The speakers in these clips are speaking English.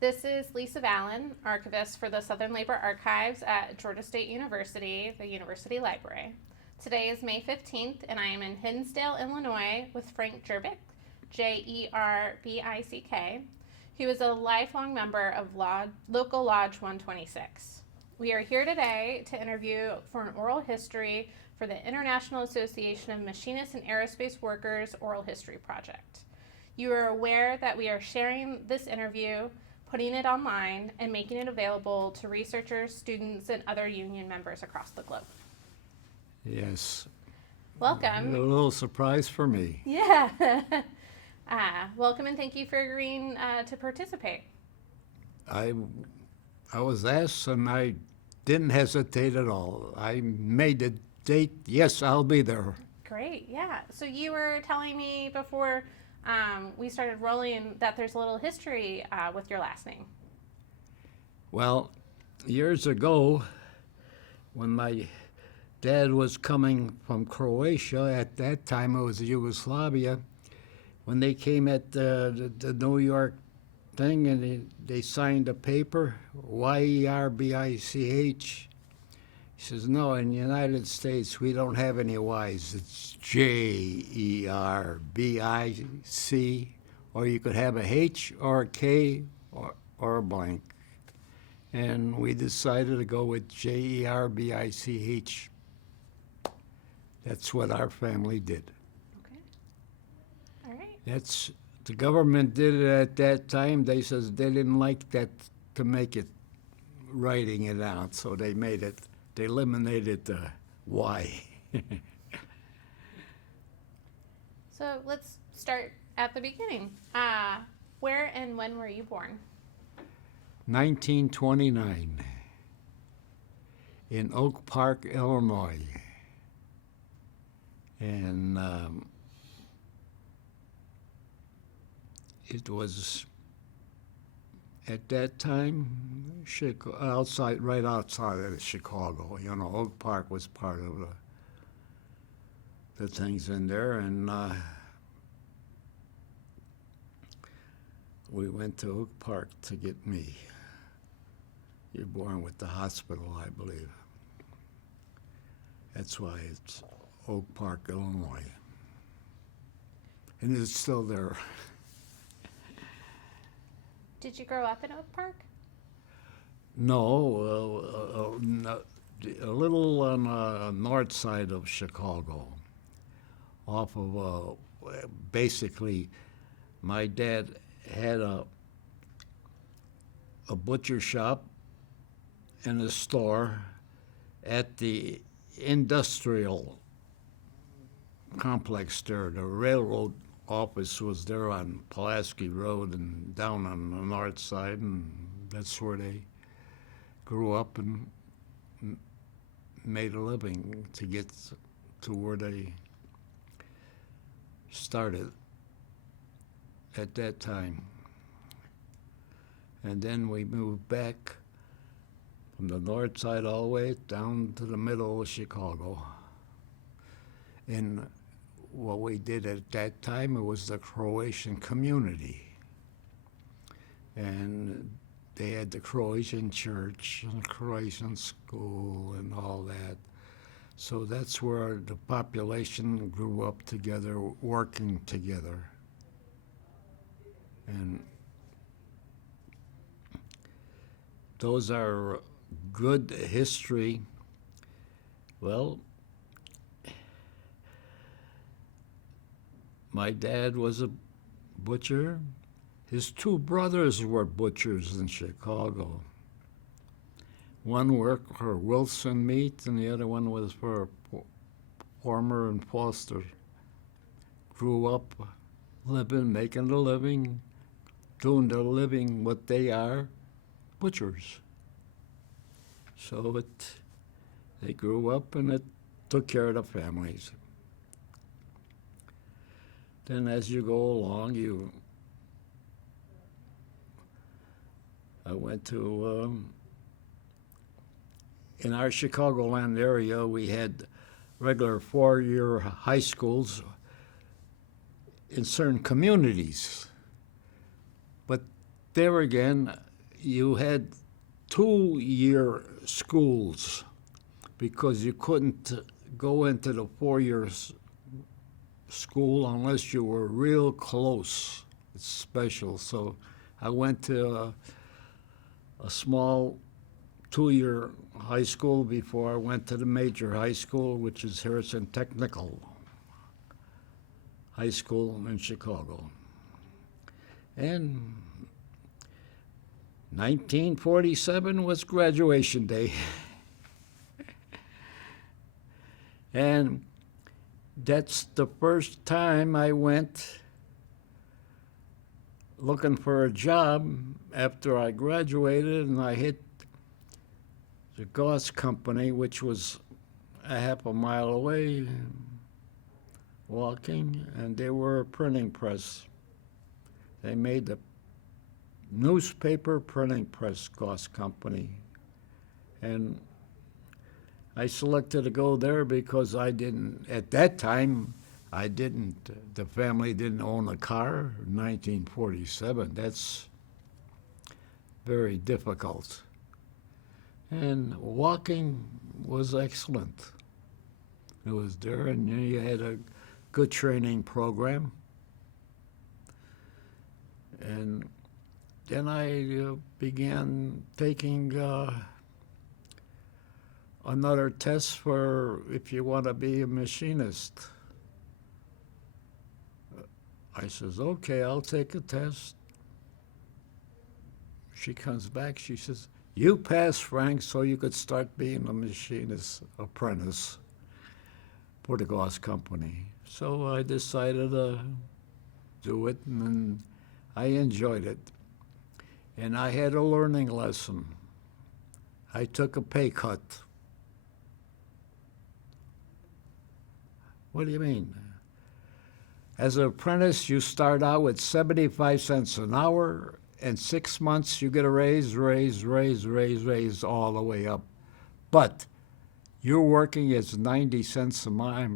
This is Lisa Vallon, archivist for the Southern Labor Archives at Georgia State University, the University Library. Today is May 15th, and I am in Hinsdale, Illinois with Frank Jerbich, Jerbick, who is a lifelong member of Local Lodge 126. We are here today to interview for an oral history for the International Association of Machinists and Aerospace Workers Oral History Project. You are aware that we are sharing this interview, putting it online, and making it available to researchers, students, and other union members across the globe. Yes. Welcome. A little surprise for me. Yeah. Welcome, and thank you for agreeing to participate. I was asked and I didn't hesitate at all. I made the date. Yes, I'll be there. Great, yeah. So you were telling me before we started rolling that there's a little history with your last name. Well, years ago, when my dad was coming from Croatia, at that time it was Yugoslavia, when they came at the New York thing and they signed a paper, Yerbich. He says, no, in the United States we don't have any Y's. It's Jerbic, or you could have a H or a K or a blank. And we decided to go with Jerbich. That's what our family did. Okay. All right. The government did it at that time. They says they didn't like that to make it writing it out, so they eliminated the Y. So let's start at the beginning. Where and when were you born? 1929 in Oak Park, Illinois. And it was at that time right outside of Chicago. You know, Oak Park was part of the things in there, and we went to Oak Park to get me. You're born with the hospital, I believe. That's why it's Oak Park, Illinois. And it's still there. Did you grow up in Oak Park? No, a little on the north side of Chicago, off of, basically, my dad had a butcher shop and a store at the industrial complex there. The railroad office was there on Pulaski Road and down on the north side, and that's where they grew up and made a living to get to where they started at that time. And then we moved back from the north side all the way down to the middle of Chicago. And what we did at that time, it was the Croatian community. And they had the Croatian church and the Croatian school and all that. So that's where the population grew up together, working together. And those are good history. Well, my dad was a butcher. His two brothers were butchers in Chicago. One worked for Wilson Meat, and the other one was for Former and Foster. Grew up making a living, doing their living what they are, butchers. So they grew up and it took care of the families. Then as you go along, I went to, in our Chicagoland area, we had regular four-year high schools in certain communities. But there again, you had 2-year schools because you couldn't go into the 4-year school unless you were real close. It's special. So I went to a small 2-year high school before I went to the major high school, which is Harrison Technical High School in Chicago. And 1947 was graduation day. And that's the first time I went looking for a job after I graduated, and I hit the Goss company, which was a half a mile away, walking, and they were a printing press. They made the newspaper printing press, Goss company. And I selected to go there because I didn't, at that time, the family didn't own a car in 1947. That's very difficult. And walking was excellent. It was there, and you had a good training program. And then I began taking another test for if you want to be a machinist. I says, okay, I'll take a test. She comes back, she says, you passed, Frank, so you could start being a machinist apprentice for the Goss company. So I decided to do it, and I enjoyed it. And I had a learning lesson. I took a pay cut. What do you mean? As an apprentice, you start out with 75 cents an hour. In 6 months, you get a raise all the way up. But you're working as 90 cents a mile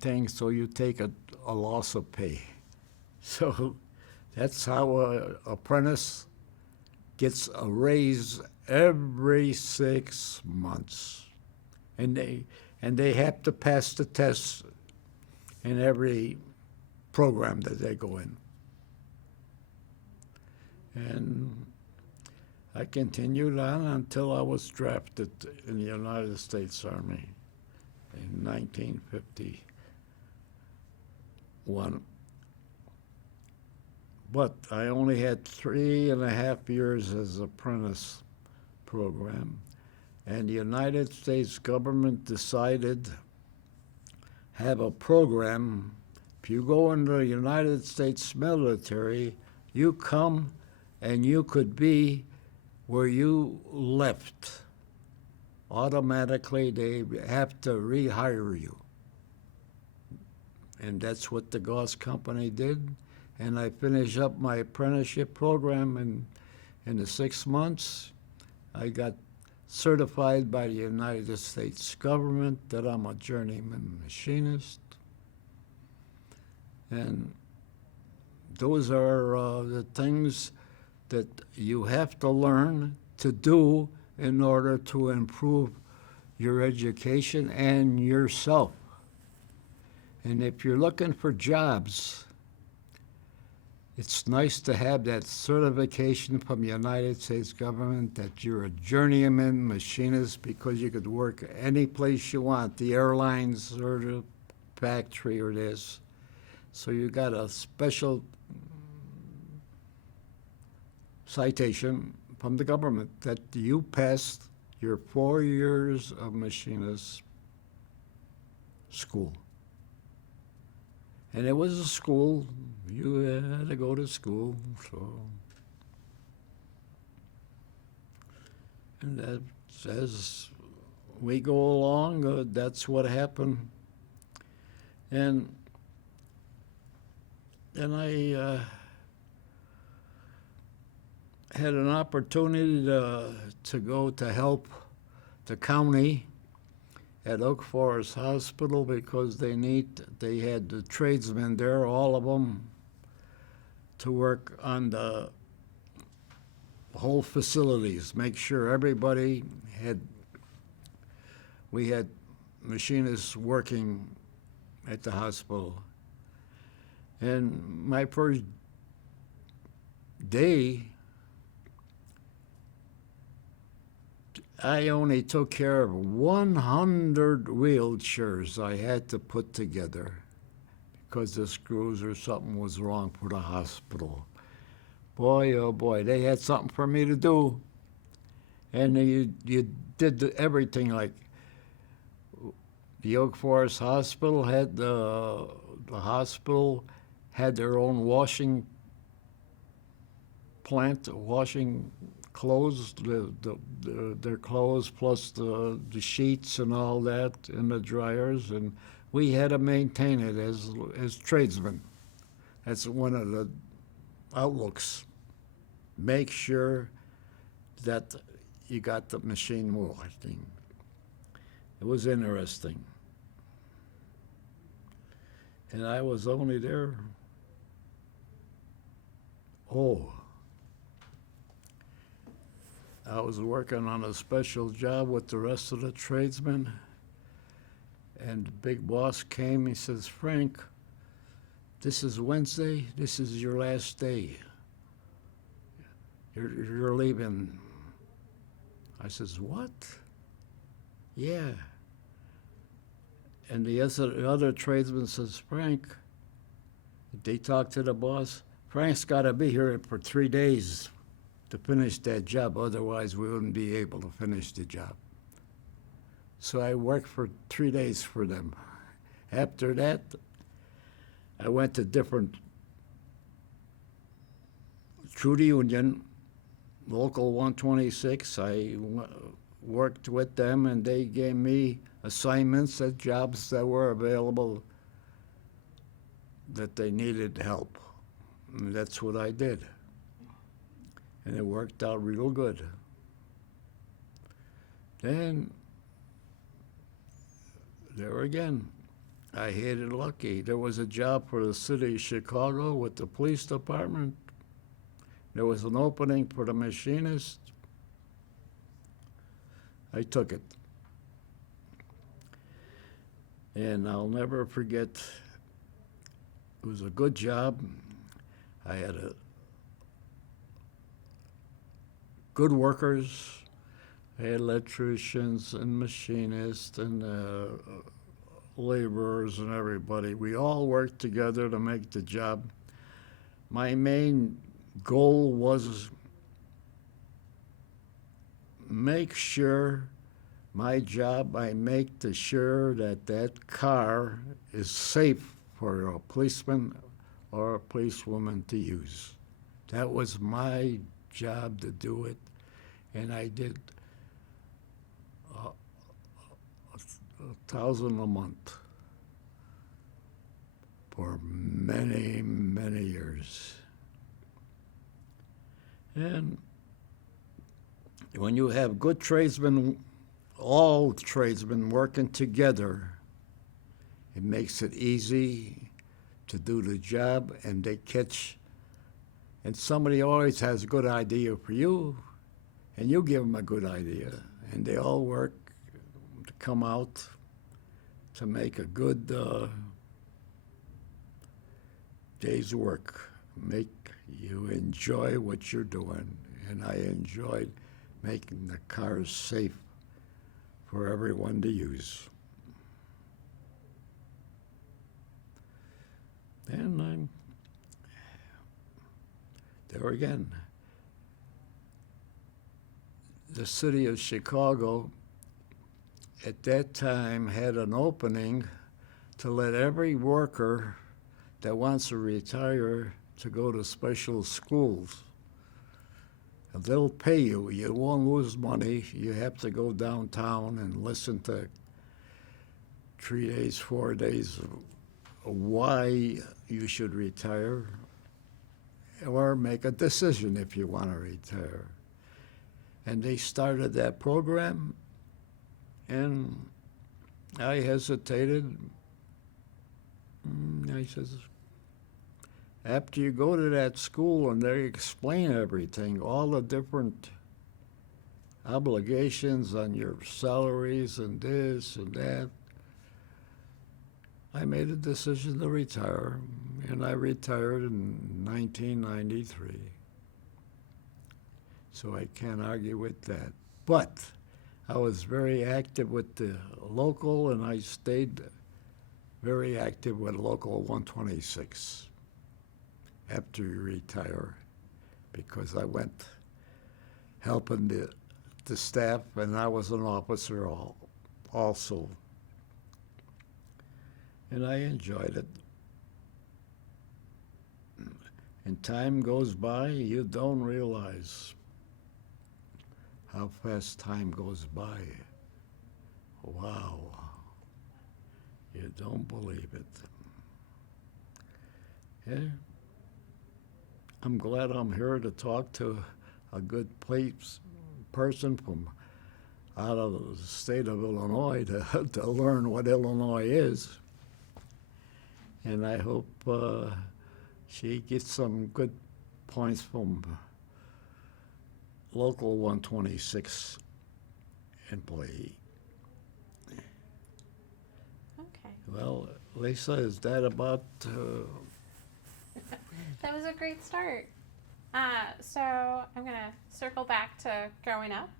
thing, so you take a loss of pay. So that's how an apprentice gets a raise every 6 months. And they have to pass the test in every program that they go in. And I continued on until I was drafted in the United States Army in 1951. But I only had 3.5 years as apprentice program. And the United States government decided have a program. If you go into the United States military, you come and you could be where you left. Automatically, they have to rehire you. And that's what the Goss company did. And I finished up my apprenticeship program in the 6 months. I got certified by the United States government that I'm a journeyman machinist. And those are the things that you have to learn to do in order to improve your education and yourself. And if you're looking for jobs, it's nice to have that certification from the United States government that you're a journeyman machinist, because you could work any place you want, the airlines or the factory or this. So you got a special citation from the government that you passed your 4 years of machinist school. And it was a school. You had to go to school. So, and that, as we go along, that's what happened. And I had an opportunity to go to help the county at Oak Forest Hospital because they had the tradesmen there, all of them, to work on the whole facilities, make sure everybody had, we had machinists working at the hospital. And my first day, I only took care of 100 wheelchairs I had to put together because the screws or something was wrong for the hospital. Boy, oh boy, they had something for me to do. And you did everything. Like the Oak Forest Hospital had the hospital had their own washing plant, washing clothes, their clothes plus the sheets and all that in the dryers, and we had to maintain it as tradesmen. That's one of the outlooks. Make sure that you got the machine working. It was interesting. And I was only there, I was working on a special job with the rest of the tradesmen, and the big boss came. He says, Frank, this is Wednesday. This is your last day. You're leaving. I says, what? Yeah. And the other tradesman says, Frank, they talked to the boss. Frank's got to be here for 3 days to finish that job. Otherwise, we wouldn't be able to finish the job. So I worked for 3 days for them. After that, I went to different, through the union, Local 126. I worked with them, and they gave me assignments at jobs that were available that they needed help. And that's what I did. And it worked out real good. Then, there again, I hated lucky. There was a job for the city of Chicago with the police department. There was an opening for the machinist. I took it. And I'll never forget, it was a good job. I had good workers. I had electricians and machinists and laborers and everybody. We all worked together to make the job. My main goal was make sure my job, I make sure that that car is safe for a policeman or a policewoman to use. That was my job to do it, and I did $1,000 a month for many, many years. And when you have good tradesmen, all tradesmen working together, it makes it easy to do the job, and they catch, and somebody always has a good idea for you, and you give them a good idea, and they all work to come out to make a good day's work, make you enjoy what you're doing. And I enjoyed making the cars safe for everyone to use. And I'm there again. The city of Chicago at that time had an opening to let every worker that wants to retire to go to special schools. And they'll pay you. You won't lose money. You have to go downtown and listen to 3 days, 4 days why you should retire, or make a decision if you want to retire. And they started that program, and I hesitated. I says, after you go to that school and they explain everything, all the different obligations on your salaries and this and that, I made a decision to retire, and I retired in 1993. So I can't argue with that. But I was very active with the local, and I stayed very active with Local 126 after you retire, because I went helping the staff, and I was an officer also. And I enjoyed it. And time goes by, you don't realize how fast time goes by. Wow. You don't believe it. Yeah. I'm glad I'm here to talk to a good person from out of the state of Illinois to learn what Illinois is. And I hope she gets some good points from Local 126 employee. Okay. Well, Lisa, is that about? That was a great start. So I'm going to circle back to growing up.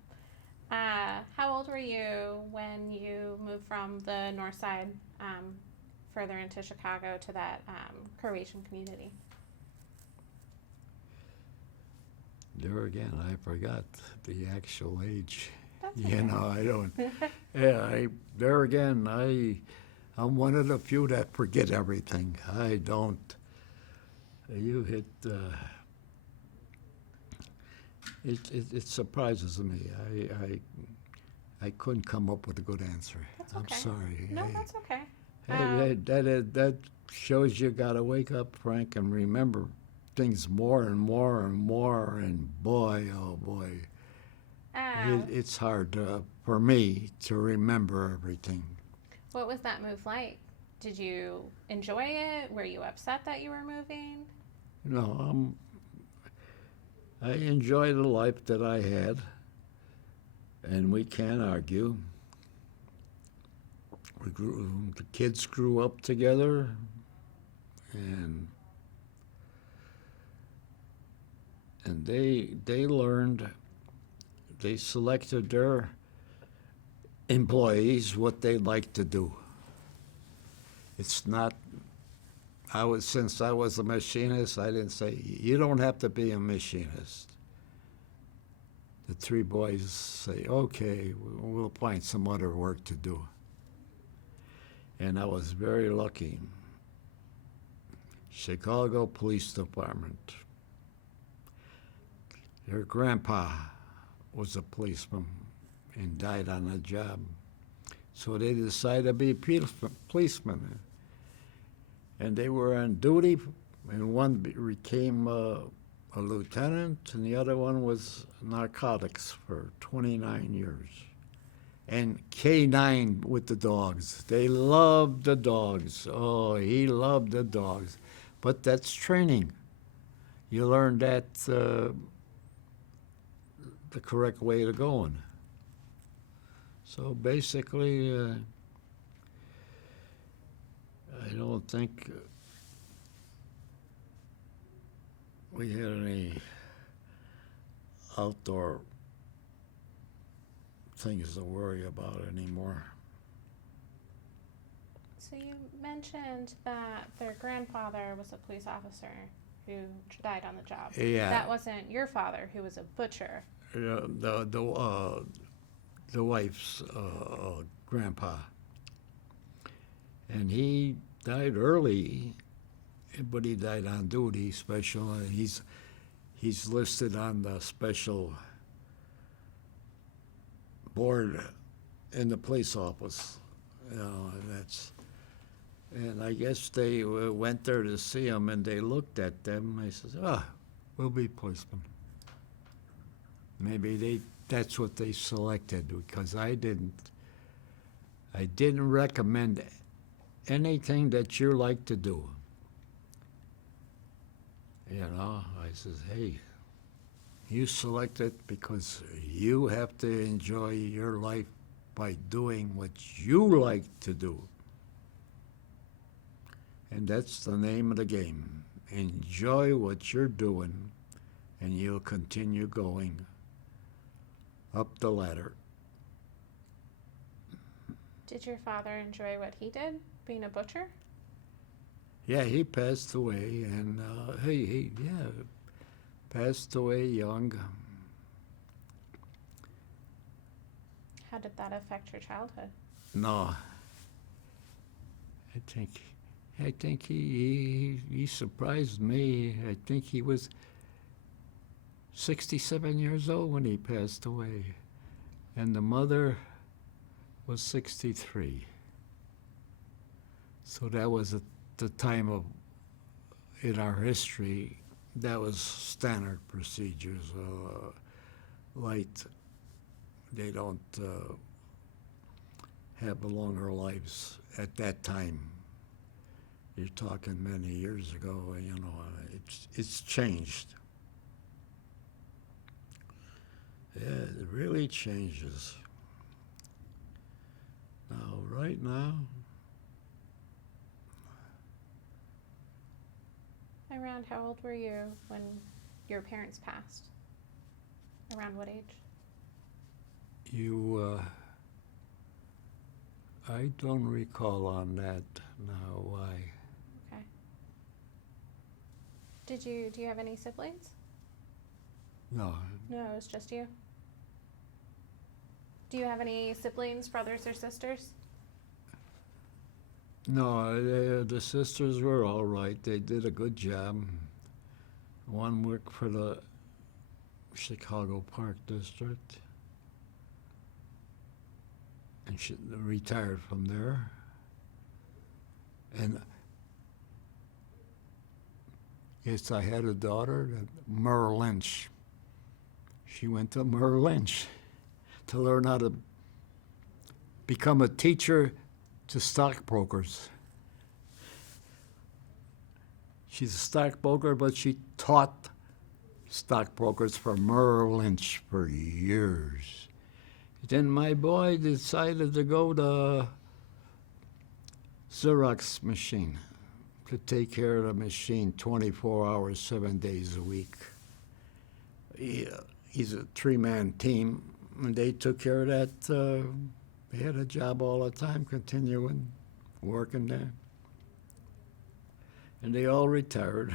How old were you when you moved from the north side further into Chicago to that Croatian community? There again, I forgot the actual age. That's You okay. know, I don't. Yeah, there again, I'm one of the few that forget everything. I don't. You hit. It surprises me. I couldn't come up with a good answer. That's I'm okay. sorry. No, that's okay. That shows you got to wake up, Frank, and remember things more and more and more. And boy, oh boy, it's hard for me to remember everything. What was that move like? Did you enjoy it? Were you upset that you were moving? No, I enjoy the life that I had, and we can't argue. The kids grew up together, and they learned. They selected their employees what they like to do. It's not. Since I was a machinist, I didn't say you don't have to be a machinist. The three boys say, okay, we'll find some other work to do. And I was very lucky. Chicago Police Department. Their grandpa was a policeman and died on the job. So they decided to be policemen. And they were on duty, and one became a lieutenant, and the other one was narcotics for 29 years. And K9 with the dogs. They loved the dogs. Oh, he loved the dogs. But that's training. You learn that the correct way to go. So basically, I don't think we had any outdoor things to worry about anymore. So you mentioned that their grandfather was a police officer who died on the job. Yeah. That wasn't your father, who was a butcher. The wife's grandpa, and he died early, but he died on duty special. He's listed on the special board in the police office. You know, and I guess they went there to see him, and they looked at them. They said, we'll be policemen. Maybe that's what they selected, because I didn't recommend anything that you like to do. I says, hey, you select it because you have to enjoy your life by doing what you like to do. And that's the name of the game. Enjoy what you're doing, and you'll continue going up the ladder. Did your father enjoy what he did, being a butcher? Yeah, he passed away, and he passed away young. How did that affect your childhood? No, I think he surprised me. I think he was 67 years old when he passed away, and the mother was 63. So that was at the time of, in our history, that was standard procedures. Light, they don't have longer lives at that time. You're talking many years ago, it's changed. Yeah, it really changes. Now, right now, Around how old were you when your parents passed? Around what age? I don't recall on that now why. Okay. Do you have any siblings? No, No, it was just you. Do you have any siblings, brothers or sisters? no, the sisters were all right. They did a good job. One worked for the Chicago Park District, and she retired from there. And yes, I had a daughter, Merrill Lynch. She went to Merrill Lynch to learn how to become a teacher to stockbrokers. She's a stockbroker, but she taught stockbrokers for Merrill Lynch for years. Then my boy decided to go to Xerox machine to take care of the machine 24 hours, 7 days a week. He's a three-man team, and they took care of that. They had a job all the time, continuing working there. And they all retired.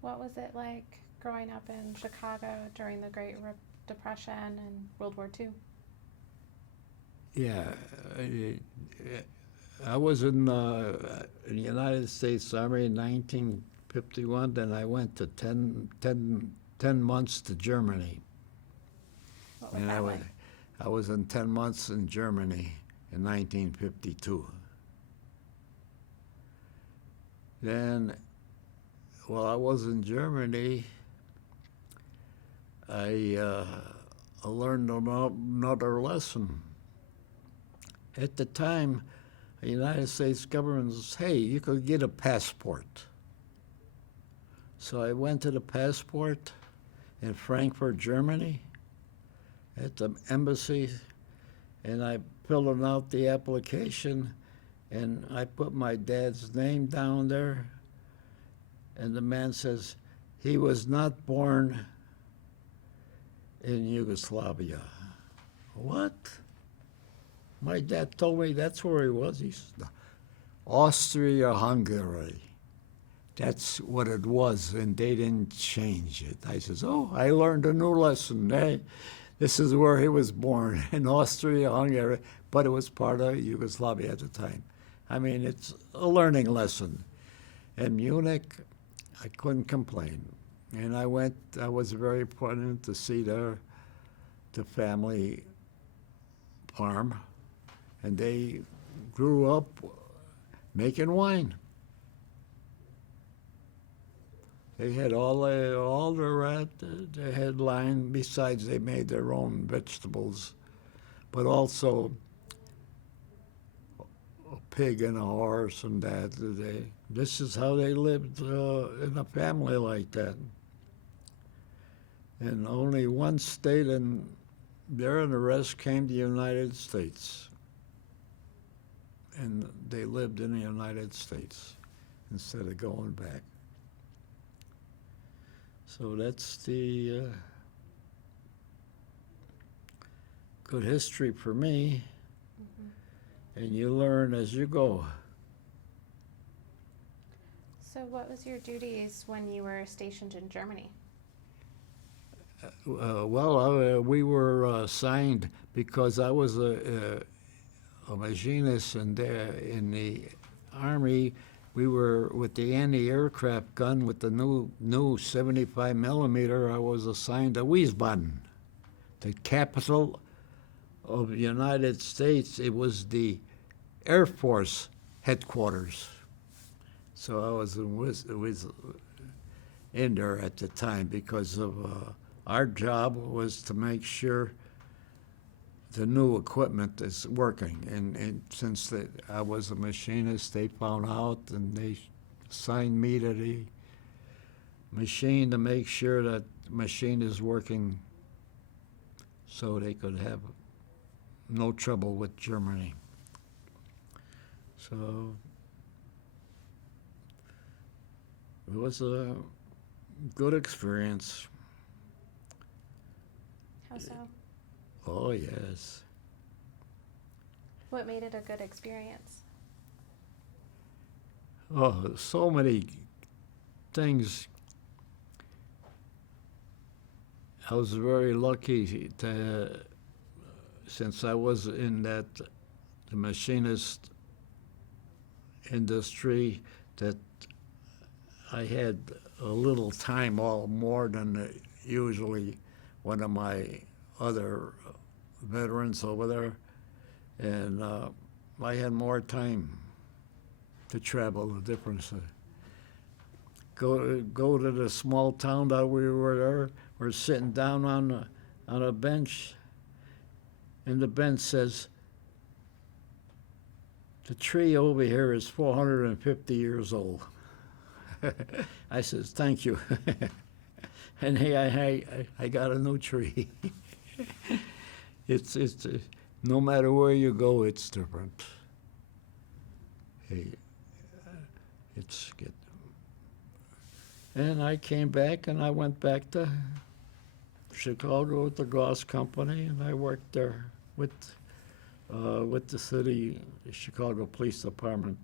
What was it like growing up in Chicago during the Great Depression and World War II? Yeah, I was in the United States Army in 1951, then I went to 10 months to Germany. What was And that like? I was in 10 months in Germany in 1952. Then, while I was in Germany, I learned another lesson. At the time, the United States government says, hey, you could get a passport. So I went to the passport in Frankfurt, Germany, at the embassy, and I filled out the application, and I put my dad's name down there, and the man says, he was not born in Yugoslavia. What? My dad told me that's where he was. He said, Austria-Hungary. That's what it was, and they didn't change it. I says, oh, I learned a new lesson. Hey, this is where he was born, in Austria-Hungary, but it was part of Yugoslavia at the time. I mean, it's a learning lesson. In Munich, I couldn't complain. And I was very fortunate to see the family farm, and they grew up making wine. They had they had line, besides they made their own vegetables, but also a pig and a horse and that. This is how they lived in a family like that. And only one stayed in there, and the rest came to the United States. And they lived in the United States instead of going back. So that's the good history for me. And you learn as you go. So what was your duties when you were stationed in Germany? We were assigned because I was a machinist in the Army. We were with the anti-aircraft gun with the new 75 millimeter. I was assigned to Wiesbaden, the capital of the United States. It was the Air Force headquarters. So I was in there at the time because of our job was to make sure the new equipment is working. And since I was a machinist, they found out and they assigned me to the machine to make sure that the machine is working so they could have no trouble with Germany. So it was a good experience. How so? Oh, yes. What made it a good experience? Oh, so many things. I was very lucky to, since I was in the machinist industry, that I had a little time, all more than usually one of my other veterans over there, and I had more time to travel the difference. Go to the small town that we were there. We're sitting down on a bench, and the bench says, "The tree over here is 450 years old." I says, "Thank you." And hey, I got a new tree. It's no matter where you go, it's different. Hey, it's good. And I came back, and I went back to Chicago with the Goss company, and I worked there with the city, Chicago Police Department,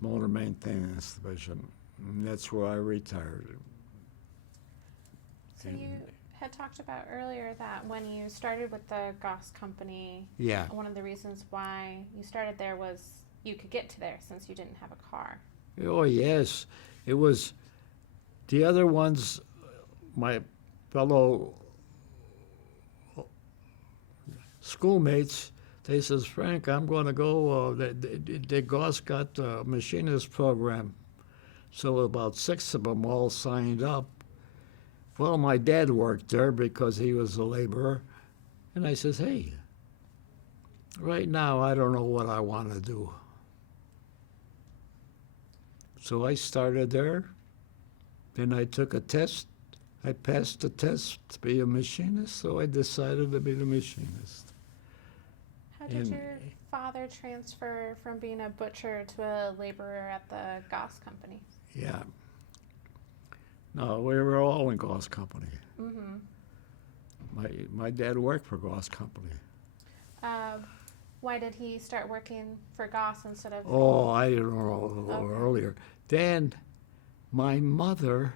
Motor Maintenance Division. And that's where I retired. So you had talked about earlier that when you started with the Goss company, Yeah. one of the reasons why you started there was you could get to there since you didn't have a car. Oh, yes. It was the other ones, my fellow schoolmates, they says, "Frank, I'm going to go, the Goss got a machinist program." So about 6 of them all signed up. Well, my dad worked there because he was a laborer. And I says, "Hey, right now I don't know what I want to do." So I started there. Then I took a test. I passed the test to be a machinist, so I decided to be the machinist. How did And- your father transfer from being a butcher to a laborer at the Goss company? Yeah. No, we were all in Goss Company. Mm-hmm. My dad worked for Goss Company. Why did he start working for Goss instead of? Oh, I don't know, a little Okay. earlier. Then my mother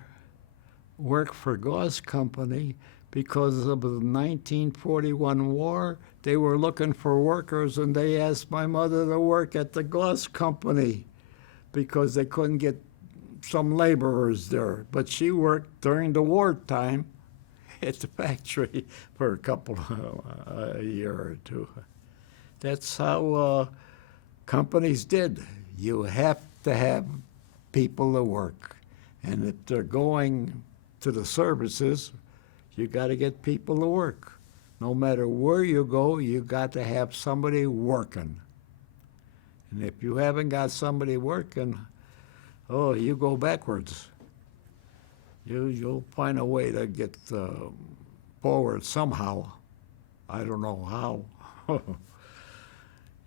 worked for Goss Company because of the 1941 war. They were looking for workers, and they asked my mother to work at the Goss Company because they couldn't get some laborers there. But she worked during the wartime at the factory for a year or two. That's how companies did. You have to have people to work. And if they're going to the services, you got to get people to work. no matter where you go, you got to have somebody working. And if you haven't got somebody working, oh, you go backwards. You'll find a way to get forward somehow. I don't know how.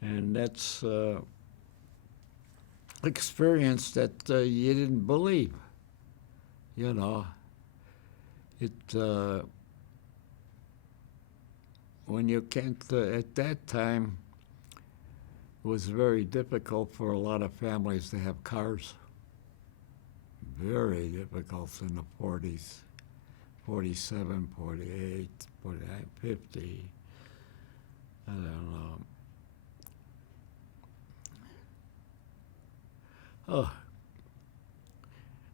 And that's experience that you didn't believe. You know, it when you can't at that time, it was very difficult for a lot of families to have cars. Very difficult in the 40s, 47, 48, 49, 50. I don't know. Oh,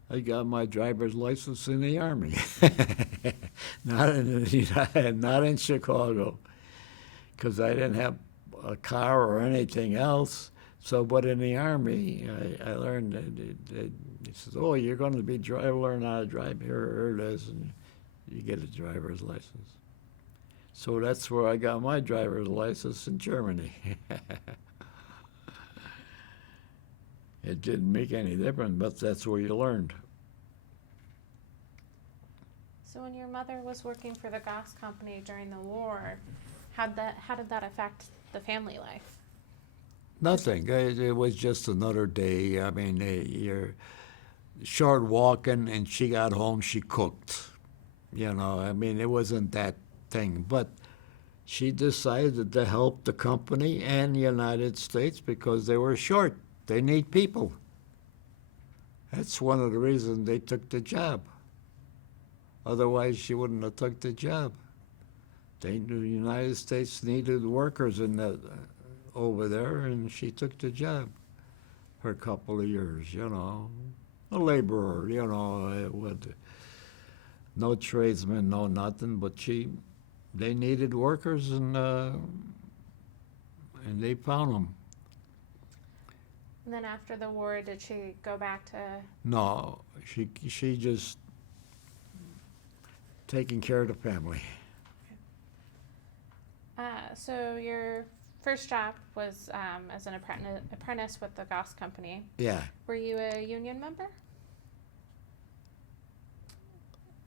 I got my driver's license in the Army, not in Chicago, because I didn't have a car or anything else. So, but in the Army, I learned that he says, "Oh, you're going to be learn how to drive. Here it is," and you get a driver's license. So that's where I got my driver's license in Germany. It didn't make any difference, but that's where you learned. So when your mother was working for the Goss company during the war, how did that affect the family life? Nothing. It was just another day. I mean, you're short walking, and she got home, she cooked. You know, I mean, it wasn't that thing. But she decided to help the company and the United States because they were short. They need people. That's one of the reasons they took the job. Otherwise, she wouldn't have took the job. The United States needed workers over there, and she took the job for a couple of years, you know. A laborer, you know, with no tradesman, no nothing, but they needed workers, and they found them. And then after the war, did she go back to? No, she just taking care of the family. So your first job was as an apprentice with the Goss company. Yeah. Were you a union member?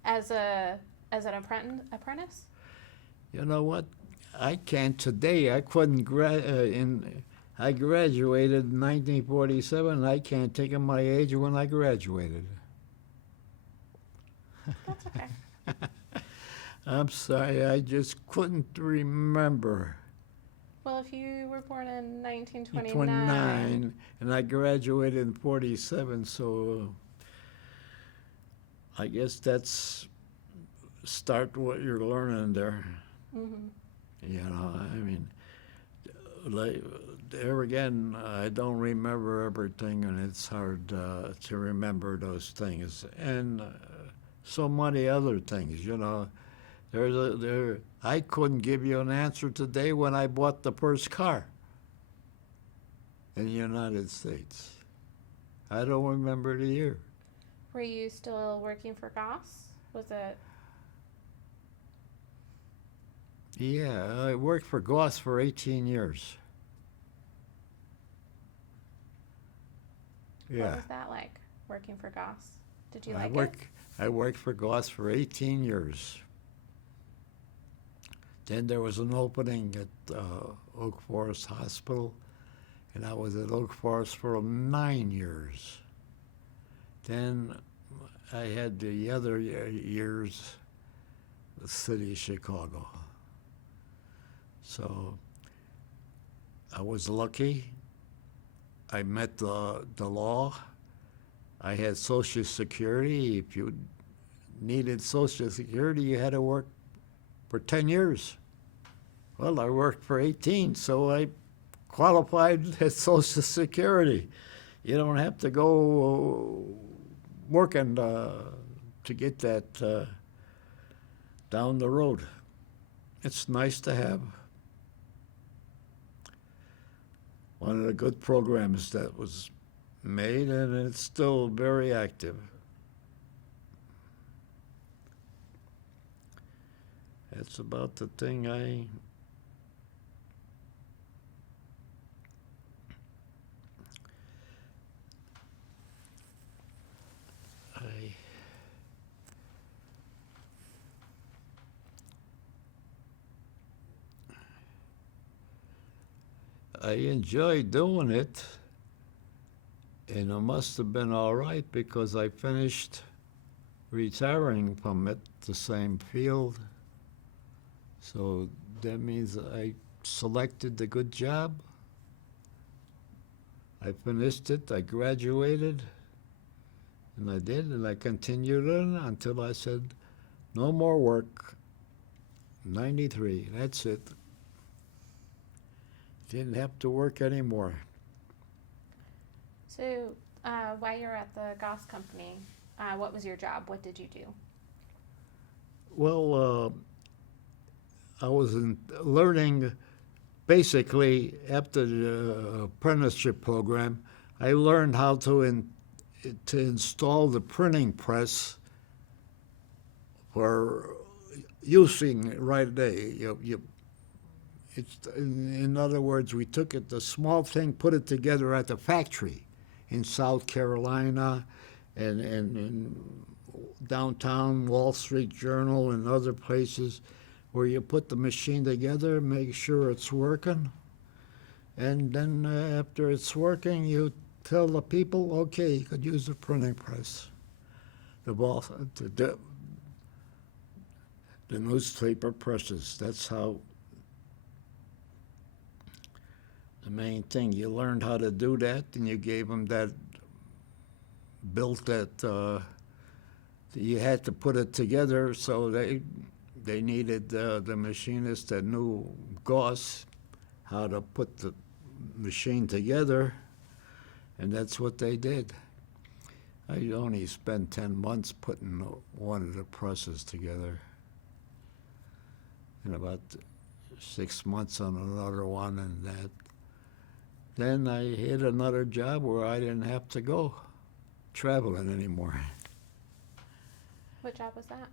As an apprentice? You know what? I can't today. I couldn't I graduated in 1947, and I can't take in my age when I graduated. That's okay. I'm sorry, I just couldn't remember. Well, if you were born in 1929. 29, and I graduated in 47, so I guess that's start what you're learning there. Mm-hmm. You know, I mean, like, there again, I don't remember everything, and it's hard to remember those things. And so many other things, you know. I couldn't give you an answer today when I bought the first car in the United States. I don't remember the year. Were you still working for Goss? Was it? Yeah, I worked for Goss for 18 years. Yeah. What was that like, working for Goss? Did you like it? I worked for Goss for 18 years. Then there was an opening at Oak Forest Hospital, and I was at Oak Forest for 9 years. Then I had the other years, the city of Chicago. So I was lucky. I met the law. I had Social Security. If you needed Social Security, you had to work for 10 years. Well, I worked for 18, so I qualified at Social Security. You don't have to go working to get that down the road. It's nice to have. One of the good programs that was made, and it's still very active. That's about the thing I I enjoyed doing it, and it must have been all right because I finished retiring from it, the same field. So that means I selected the good job. I finished it, I graduated, and I did, and I continued on until I said, no more work. 93, that's it. Didn't have to work anymore. So, while you were at the Goss company, what was your job? What did you do? Well, I was learning, basically, after the apprenticeship program, I learned how to install the printing press for using right away. In other words, we took it, the small thing, put it together at the factory in South Carolina and in downtown Wall Street Journal and other places where you put the machine together, make sure it's working, and then after it's working, you tell the people, okay, you could use the printing press. The newspaper presses, that's how. The main thing, you learned how to do that, and you gave them that, built that, you had to put it together, so they needed the machinist that knew Goss, how to put the machine together, and that's what they did. I only spent 10 months putting one of the presses together, and about 6 months on another one, and that. Then I hit another job where I didn't have to go traveling anymore. What job was that?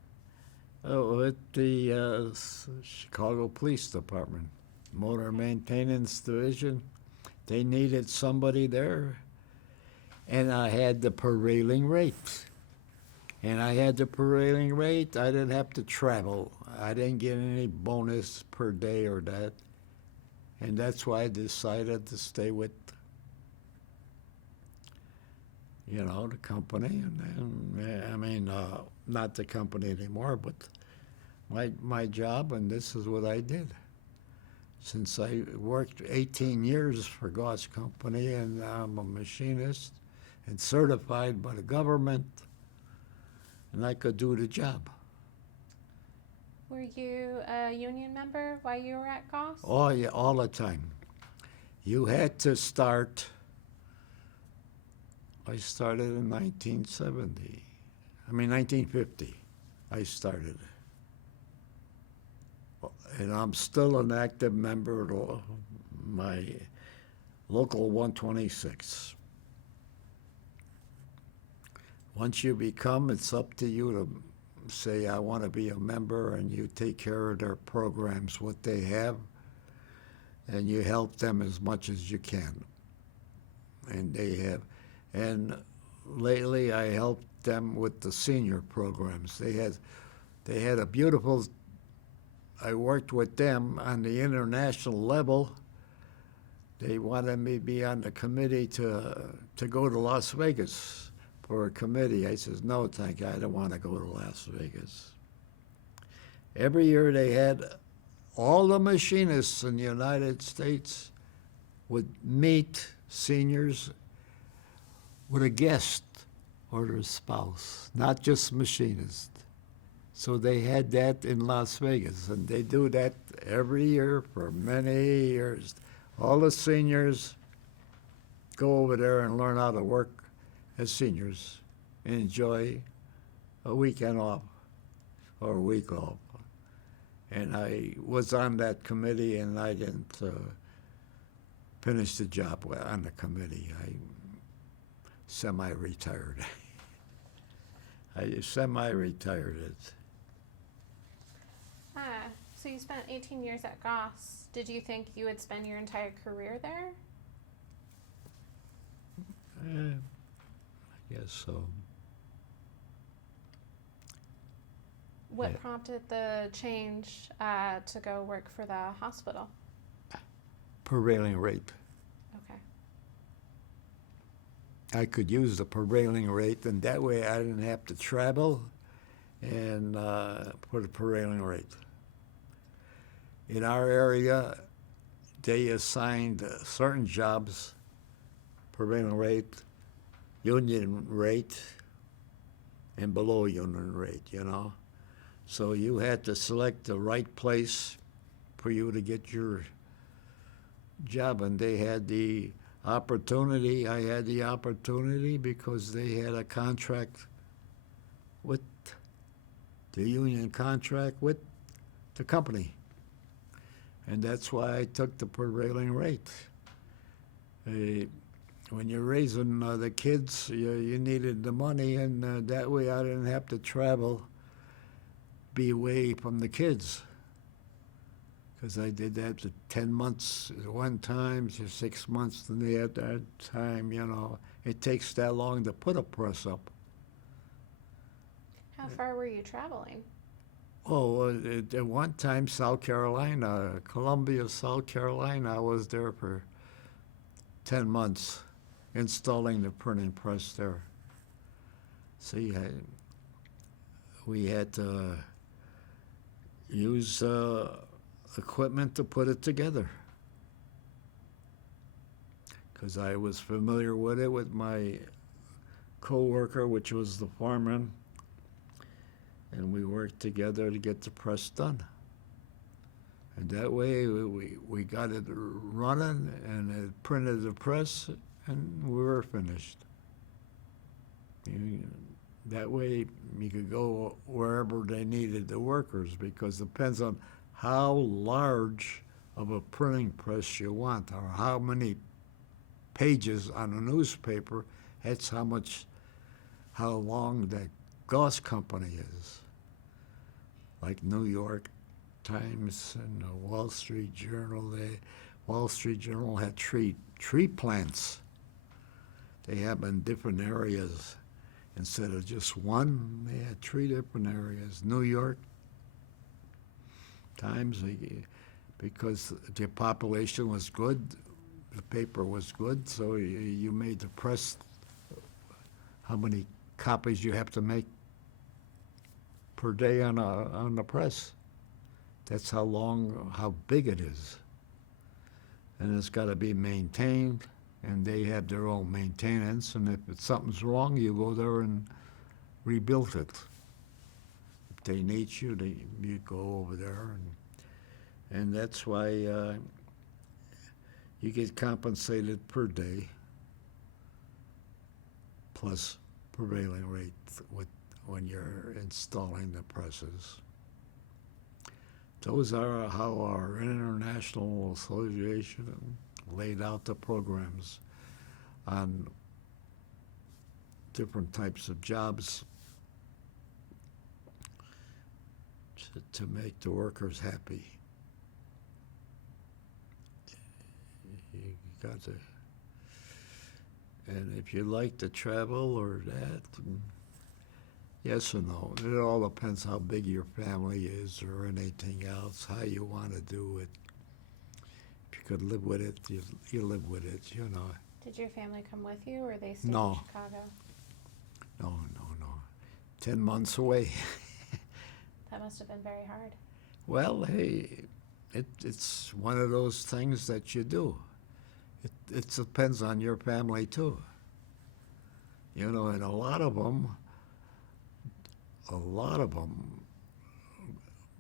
Oh, at the Chicago Police Department, Motor Maintenance Division. They needed somebody there, and I had the prevailing rate. And I had the prevailing rate. I didn't have to travel. I didn't get any bonus per day or that. And that's why I decided to stay with, the company. And not the company anymore, but my job, and this is what I did. Since I worked 18 years for Goss Company, and I'm a machinist and certified by the government, and I could do the job. Were you a union member while you were at Goss? Oh, yeah, all the time. You had to start. I started in 1950. I started. And I'm still an active member of my local 126. Once you become, it's up to you to say, I want to be a member, and you take care of their programs, what they have, and you help them as much as you can. And they have. And lately I helped them with the senior programs. They had a beautiful, I worked with them on the international level. They wanted me to be on the committee to go to Las Vegas for a committee. I says, no, thank you, I don't want to go to Las Vegas. Every year they had all the machinists in the United States would meet seniors with a guest or their spouse, not just machinists. So they had that in Las Vegas, and they do that every year for many years. All the seniors go over there and learn how to work as seniors, enjoy a weekend off or a week off. And I was on that committee, and I didn't finish the job on the committee. I semi-retired. I semi-retired it. So you spent 18 years at Goss. Did you think you would spend your entire career there? I guess so. What Yeah. prompted the change to go work for the hospital? Prevailing rate. Okay. I could use the prevailing rate, and that way I didn't have to travel and put a prevailing rate. In our area, they assigned certain jobs, prevailing rate, union rate, and below union rate, you know. So you had to select the right place for you to get your job, and they had the opportunity. I had the opportunity because they had a contract with the union contract with the company. And that's why I took the prevailing rate. When you're raising the kids, you needed the money, and that way I didn't have to travel, be away from the kids. Because I did that for 10 months one time, to 6 months the other time, you know. It takes that long to put a press up. How far were you traveling? Oh, at one time, South Carolina, Columbia, South Carolina, I was there for 10 months installing the printing press there. See, we had to use equipment to put it together. Because I was familiar with it with my co-worker, which was the foreman, and we worked together to get the press done. And that way we got it running, and it printed the press, and we were finished. That way you could go wherever they needed the workers, because it depends on how large of a printing press you want, or how many pages on a newspaper. That's how long that Goss company is. Like New York Times and the Wall Street Journal. Wall Street Journal had tree plants. They have in different areas. Instead of just one, they had 3 different areas. New York Times, because the population was good, the paper was good, so you made the press, how many copies you have to make per day on the press. That's how big it is. And it's got to be maintained, and they have their own maintenance, and if something's wrong, you go there and rebuild it. If they need you, you go over there, and that's why you get compensated per day, plus prevailing rate when you're installing the presses. Those are how our International Association laid out the programs on different types of jobs to make the workers happy. You got to, and if you like to travel or that, yes or no. It all depends how big your family is or anything else, how you want to do it. If you could live with it, you live with it, you know. Did your family come with you, or they stayed in No. Chicago? No. 10 months away. That must have been very hard. Well, hey, it's one of those things that you do. It depends on your family, too. You know, and a lot of them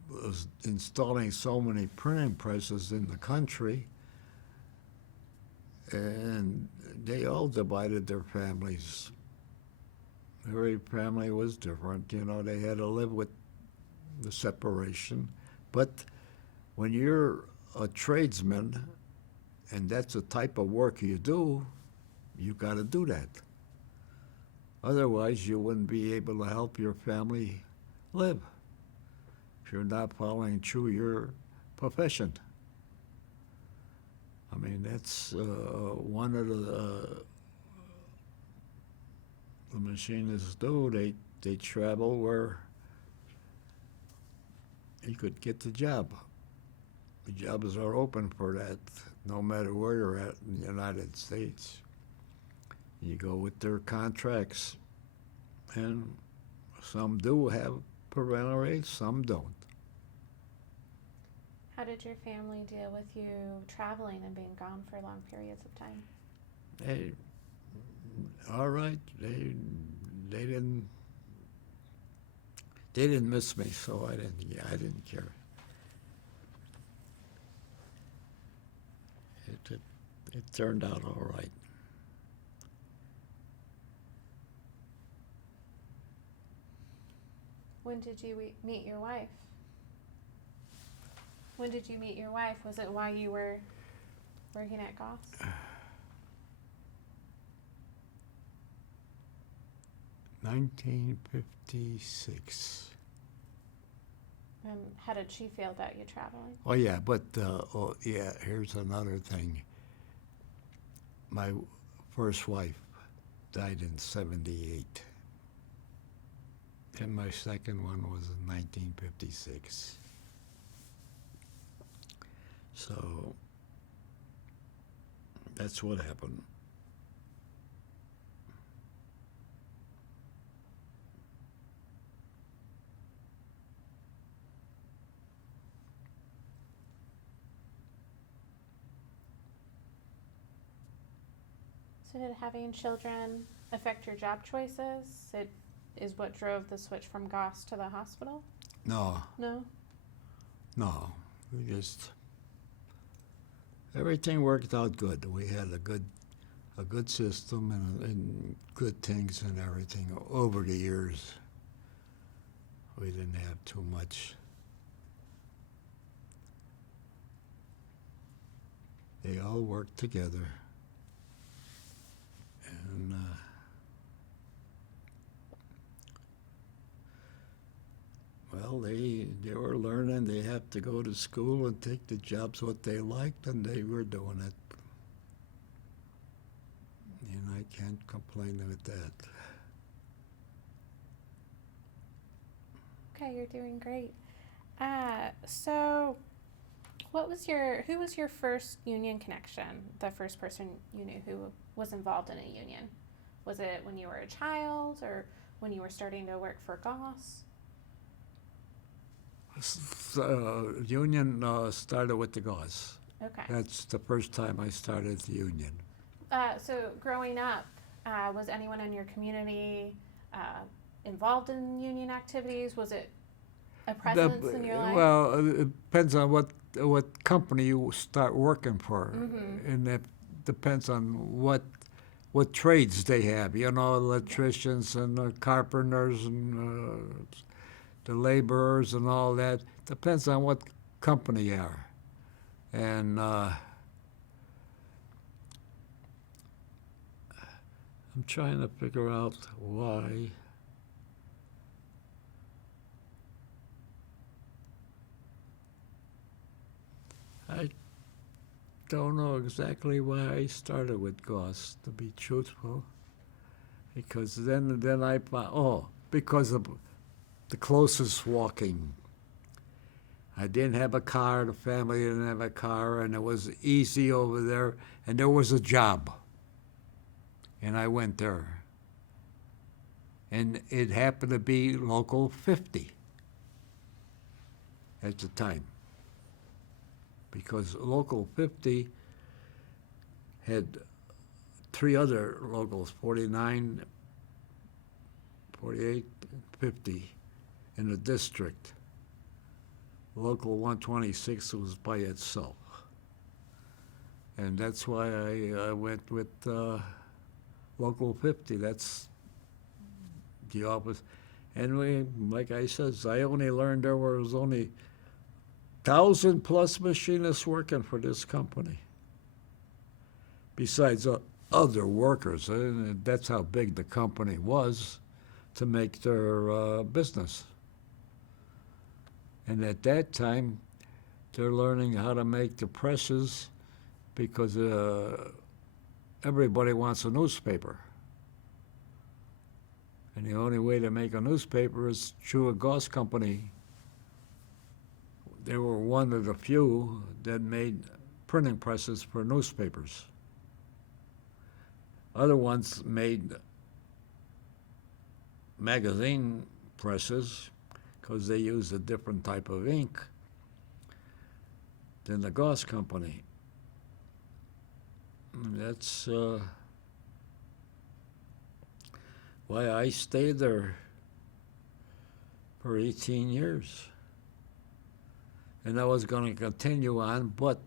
was installing so many printing presses in the country, and they all divided their families. Every family was different, you know. They had to live with the separation. But when you're a tradesman, and that's the type of work you do, you got to do that. Otherwise, you wouldn't be able to help your family live. If if you're not following through your profession. I mean, that's one of the machinists do. They travel where you could get the job. The jobs are open for that, no matter where you're at in the United States. You go with their contracts, and some do have prevailing rates, some don't. How did your family deal with you traveling and being gone for long periods of time? They, all right, they didn't miss me, so I didn't care. It turned out all right. When did you meet your wife? When did you meet your wife? Was it while you were working at Goss? 1956. And how did she feel about you traveling? Oh yeah, but here's another thing. My first wife died in '78, and my second one was in 1956. So that's what happened. So did having children affect your job choices? It is what drove the switch from Goss to the hospital? No, No? we just everything worked out good. We had a good system and good things and everything over the years. We didn't have too much. They all worked together. And well, they were learning. They had to go to school and take the jobs what they liked, and they were doing it. And I can't complain with that. Okay, you're doing great. So who was your first union connection? The first person you knew who was involved in a union? Was it when you were a child or when you were starting to work for Goss? Union started with the Goss. Okay. That's the first time I started the union. So growing up, was anyone in your community involved in union activities? Was it a presence in your life? Well, it depends on what company you start working for, and it depends on what trades they have. You know, electricians and carpenters and the laborers and all that. Depends on what company you are, and I'm trying to figure out why. I don't know exactly why I started with Goss, to be truthful, because then I found, because of the closest walking. I didn't have a car, the family didn't have a car, and it was easy over there, and there was a job. And I went there. And it happened to be Local 50 at the time. Because Local 50 had three other locals, 49, 48, 50 in the district. Local 126 was by itself. And that's why I went with Local 50. That's the office. And like I said, I only learned there was only 1,000+ machinists working for this company, besides other workers. And that's how big the company was to make their business. And at that time, they're learning how to make the presses because everybody wants a newspaper. And the only way to make a newspaper is through a Goss company. They were one of the few that made printing presses for newspapers. Other ones made magazine presses because they used a different type of ink than the Goss company. And that's why I stayed there for 18 years. And I was going to continue on, but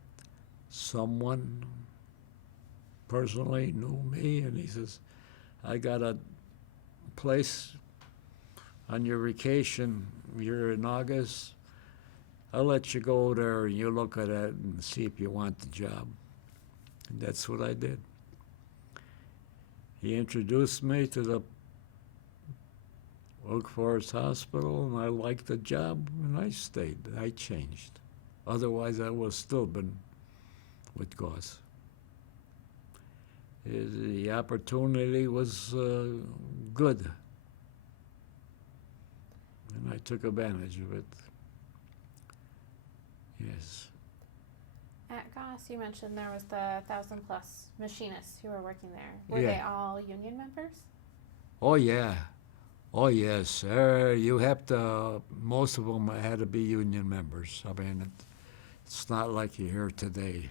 someone personally knew me, and he says, I got a place on your vacation. You're in August. I'll let you go there and you look at it and see if you want the job. And that's what I did. He introduced me to the Oak Forest Hospital, and I liked the job, and I stayed. I changed. Otherwise, I would have still been with Goss. The opportunity was good, and I took advantage of it. Yes. At Goss, you mentioned there was the 1,000+ machinists who were working there. Were Yeah. they all union members? Oh, yeah. Oh, yes. You have to, most of them had to be union members. I mean, it's not like you hear today.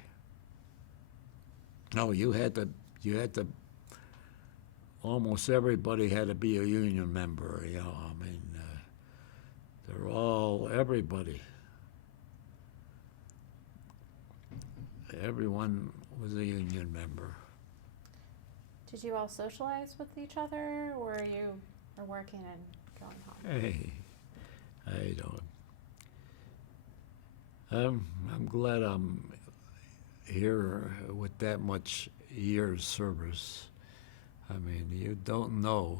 No, you had to, almost everybody had to be a union member, you know. I mean, they're all, everybody. Everyone was a union member. Did you all socialize with each other, or you were working and going home? Hey, I don't. I'm glad I'm here with that much years service. I mean, you don't know.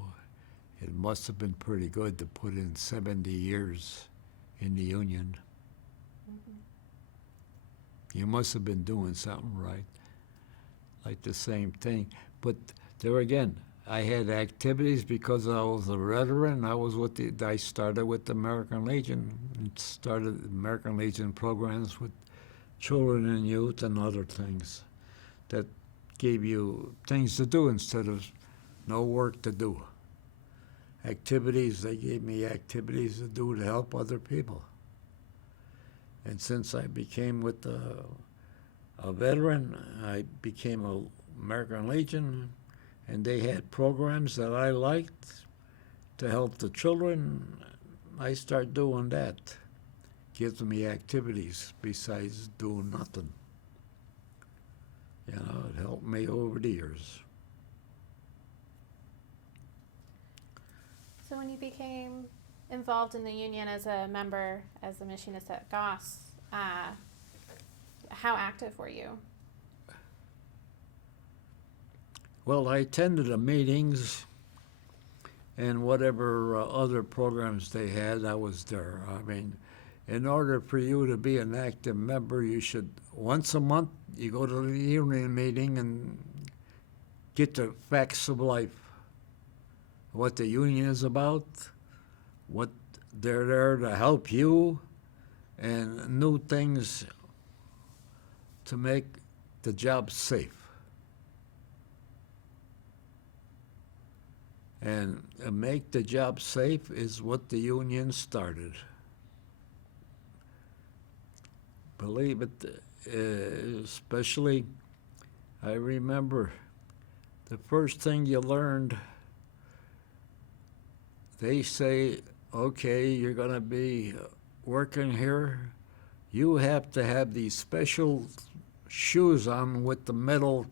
It must have been pretty good to put in 70 years in the union. Mm-hmm. You must have been doing something right. Like the same thing. But there again, I had activities because I was a veteran. I started with the American Legion and started American Legion programs with children and youth and other things that gave you things to do instead of no work to do. Activities, they gave me activities to do to help other people. And since I became a veteran, I became a American Legion, and they had programs that I liked to help the children. I start doing that. Gives me activities besides doing nothing. You know, it helped me over the years. So when you became involved in the union as a member, as a machinist at Goss, how active were you? Well, I attended the meetings and whatever other programs they had, I was there. I mean, in order for you to be an active member, you should, once a month, you go to the union meeting and get the facts of life. What the union is about, what they're there to help you, and new things to make the job safe. And make the job safe is what the union started. Believe it, especially, I remember the first thing you learned, they say, okay, you're going to be working here. You have to have these special shoes on with the metal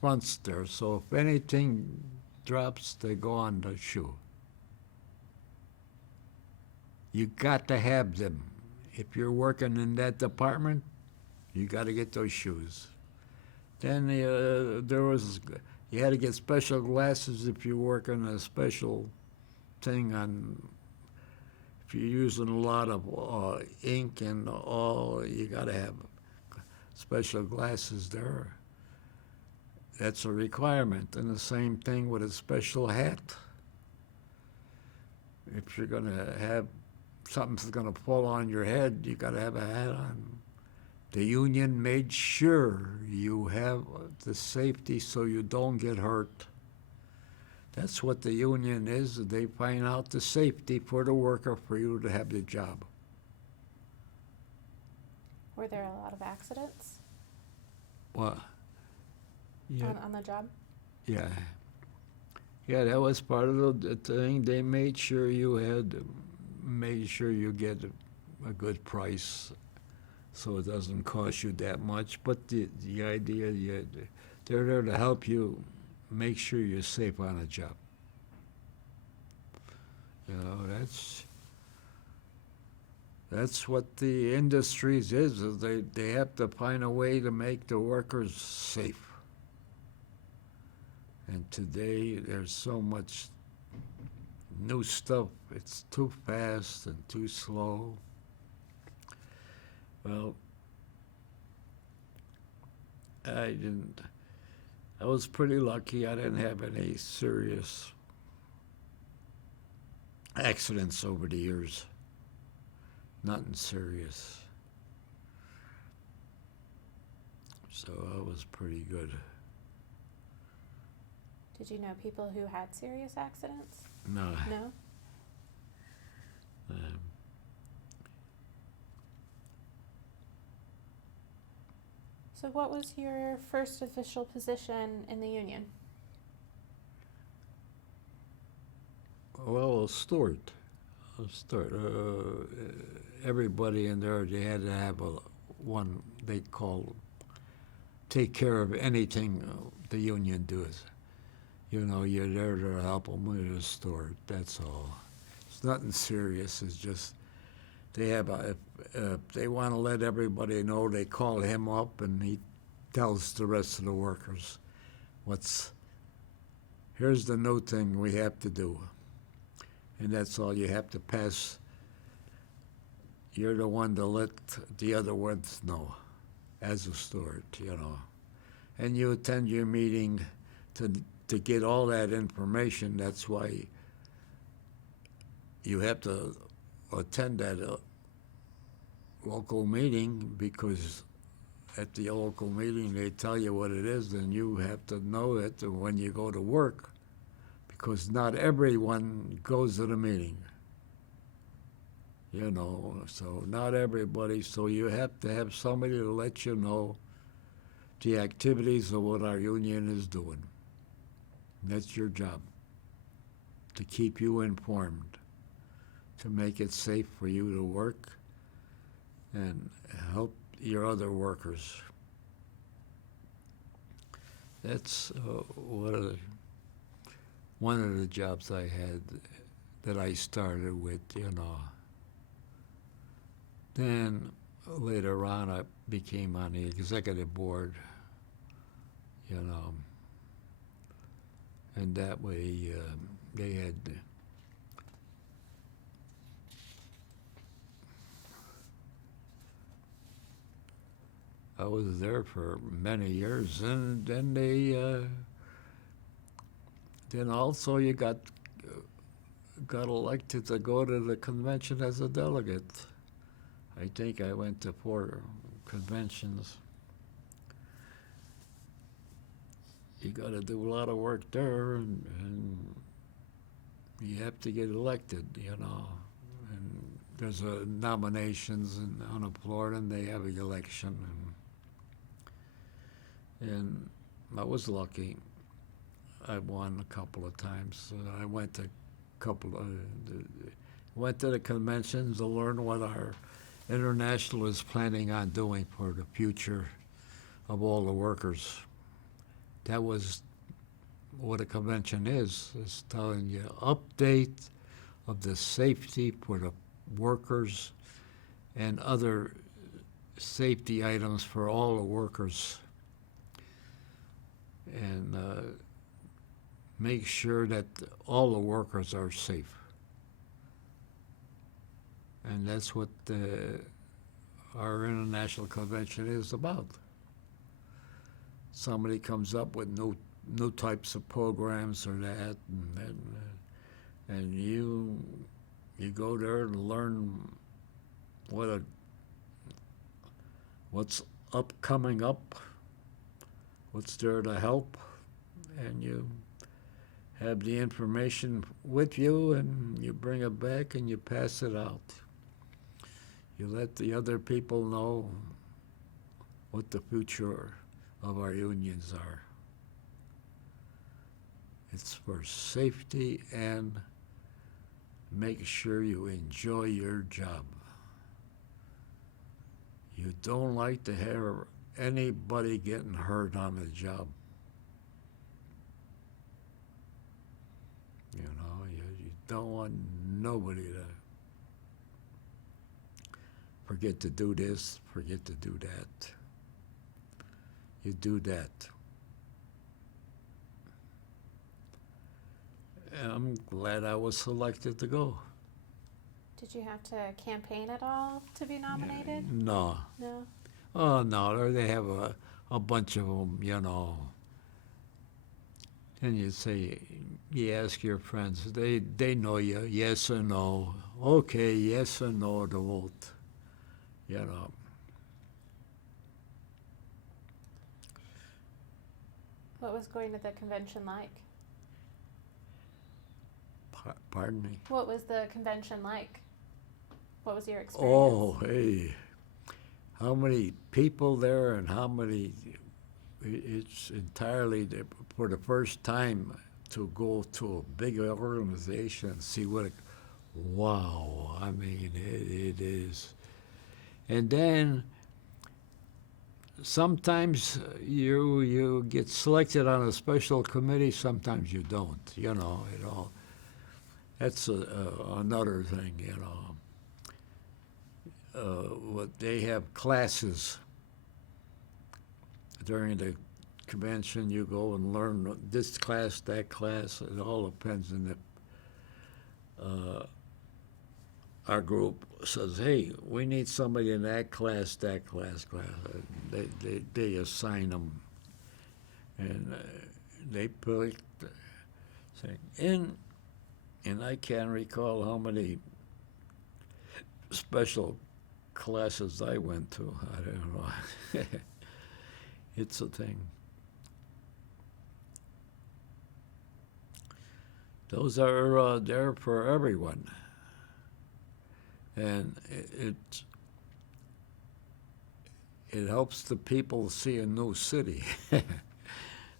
fronts there. So if anything drops, they go on the shoe. You got to have them. If you're working in that department, you got to get those shoes. Then you had to get special glasses if you work on a special thing on, if you're using a lot of ink and all, you got to have special glasses there. That's a requirement. And the same thing with a special hat. If you're going to have something's going to fall on your head, you got to have a hat on. The union made sure you have the safety so you don't get hurt. That's what the union is. They find out the safety for the worker for you to have the job. Were there a lot of accidents Well, yeah, on the job? yeah, yeah. That was part of the thing. They made sure made sure you get a good price, so it doesn't cost you that much. But the idea, they're there to help you make sure you're safe on a job. You know, that's what the industries is they have to find a way to make the workers safe. And today there's so much new stuff. It's too fast and too slow. Well, I was pretty lucky. I didn't have any serious accidents over the years. Nothing serious. So I was pretty good. Did you know people who had serious accidents? No. No? Um, So what was your first official position in the union? well, steward. Everybody in there, they had to have one they call take care of anything the union does. You know, you're there to help them with the steward. That's all. It's nothing serious. It's just they have if they want to let everybody know, they call him up and he tells the rest of the workers here's the new thing we have to do. And that's all. You have to pass. You're the one to let the other ones know as a steward, you know. And you attend your meeting to get all that information. That's why you have to attend that local meeting, because at the local meeting they tell you what it is, and you have to know it when you go to work, because not everyone goes to the meeting. You know, so not everybody, so you have to have somebody to let you know the activities of what our union is doing. That's your job, to keep you informed, to make it safe for you to work and help your other workers. That's one of the jobs I had that I started with, you know. Then later on I became on the executive board, you know, and that way they had I was there for many years, and then then also you got elected to go to the convention as a delegate. I think I went to 4 conventions. You got to do a lot of work there, and you have to get elected, you know. And there's nominations on the floor, and they have an election. And I was lucky. I won a couple of times. I went to the conventions to learn what our International is planning on doing for the future of all the workers. That was what a convention is telling you update of the safety for the workers and other safety items for all the workers, and make sure that all the workers are safe. And that's what our international convention is about. Somebody comes up with new types of programs or that, and you go there to learn what's coming up, what's there to help, and you have the information with you, and you bring it back and you pass it out. You let the other people know what the future of our unions are. It's for safety and make sure you enjoy your job. You don't like to hear anybody getting hurt on the job. You know, you don't want nobody to forget to do this, forget to do that. You do that. And I'm glad I was selected to go. Did you have to campaign at all to be nominated? No. No. Oh, no, they have a bunch of them, you know. And you say, you ask your friends, they know you, yes or no. Okay, yes or no to vote, you know. What was going to the convention like? Pardon me? What was the convention like? What was your experience? Oh, hey. How many people there and how many, it's entirely for the first time to go to a big organization and see what, wow, I mean, it is. And then sometimes you get selected on a special committee, sometimes you don't, you know, it all. That's another thing, you know. What they have classes during the convention. You go and learn this class, that class. It all depends on the. Our group says, "Hey, we need somebody in that class, that class." They assign them, and they pick. And I can't recall how many special classes I went to. I don't know. It's a thing. Those are there for everyone. And it helps the people see a new city.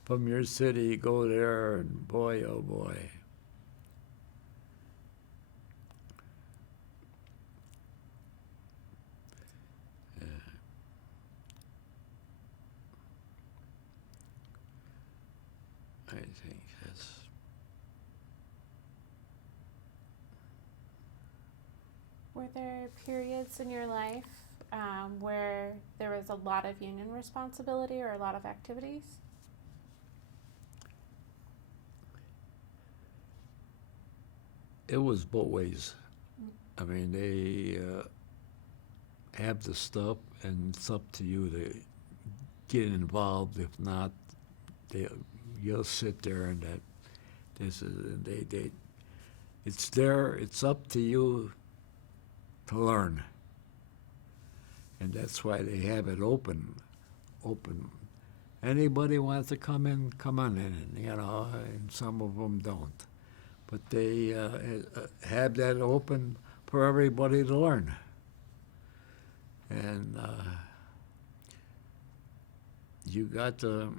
From your city, you go there, and boy, oh boy. I think that's. Were there periods in your life where there was a lot of union responsibility or a lot of activities? It was both ways. I mean, they have the stuff, and it's up to you to get involved. If not, you'll sit there and it's there. It's up to you to learn, and that's why they have it open. Anybody wants to come in, come on in, you know, and some of them don't. But they have that open for everybody to learn. And you got to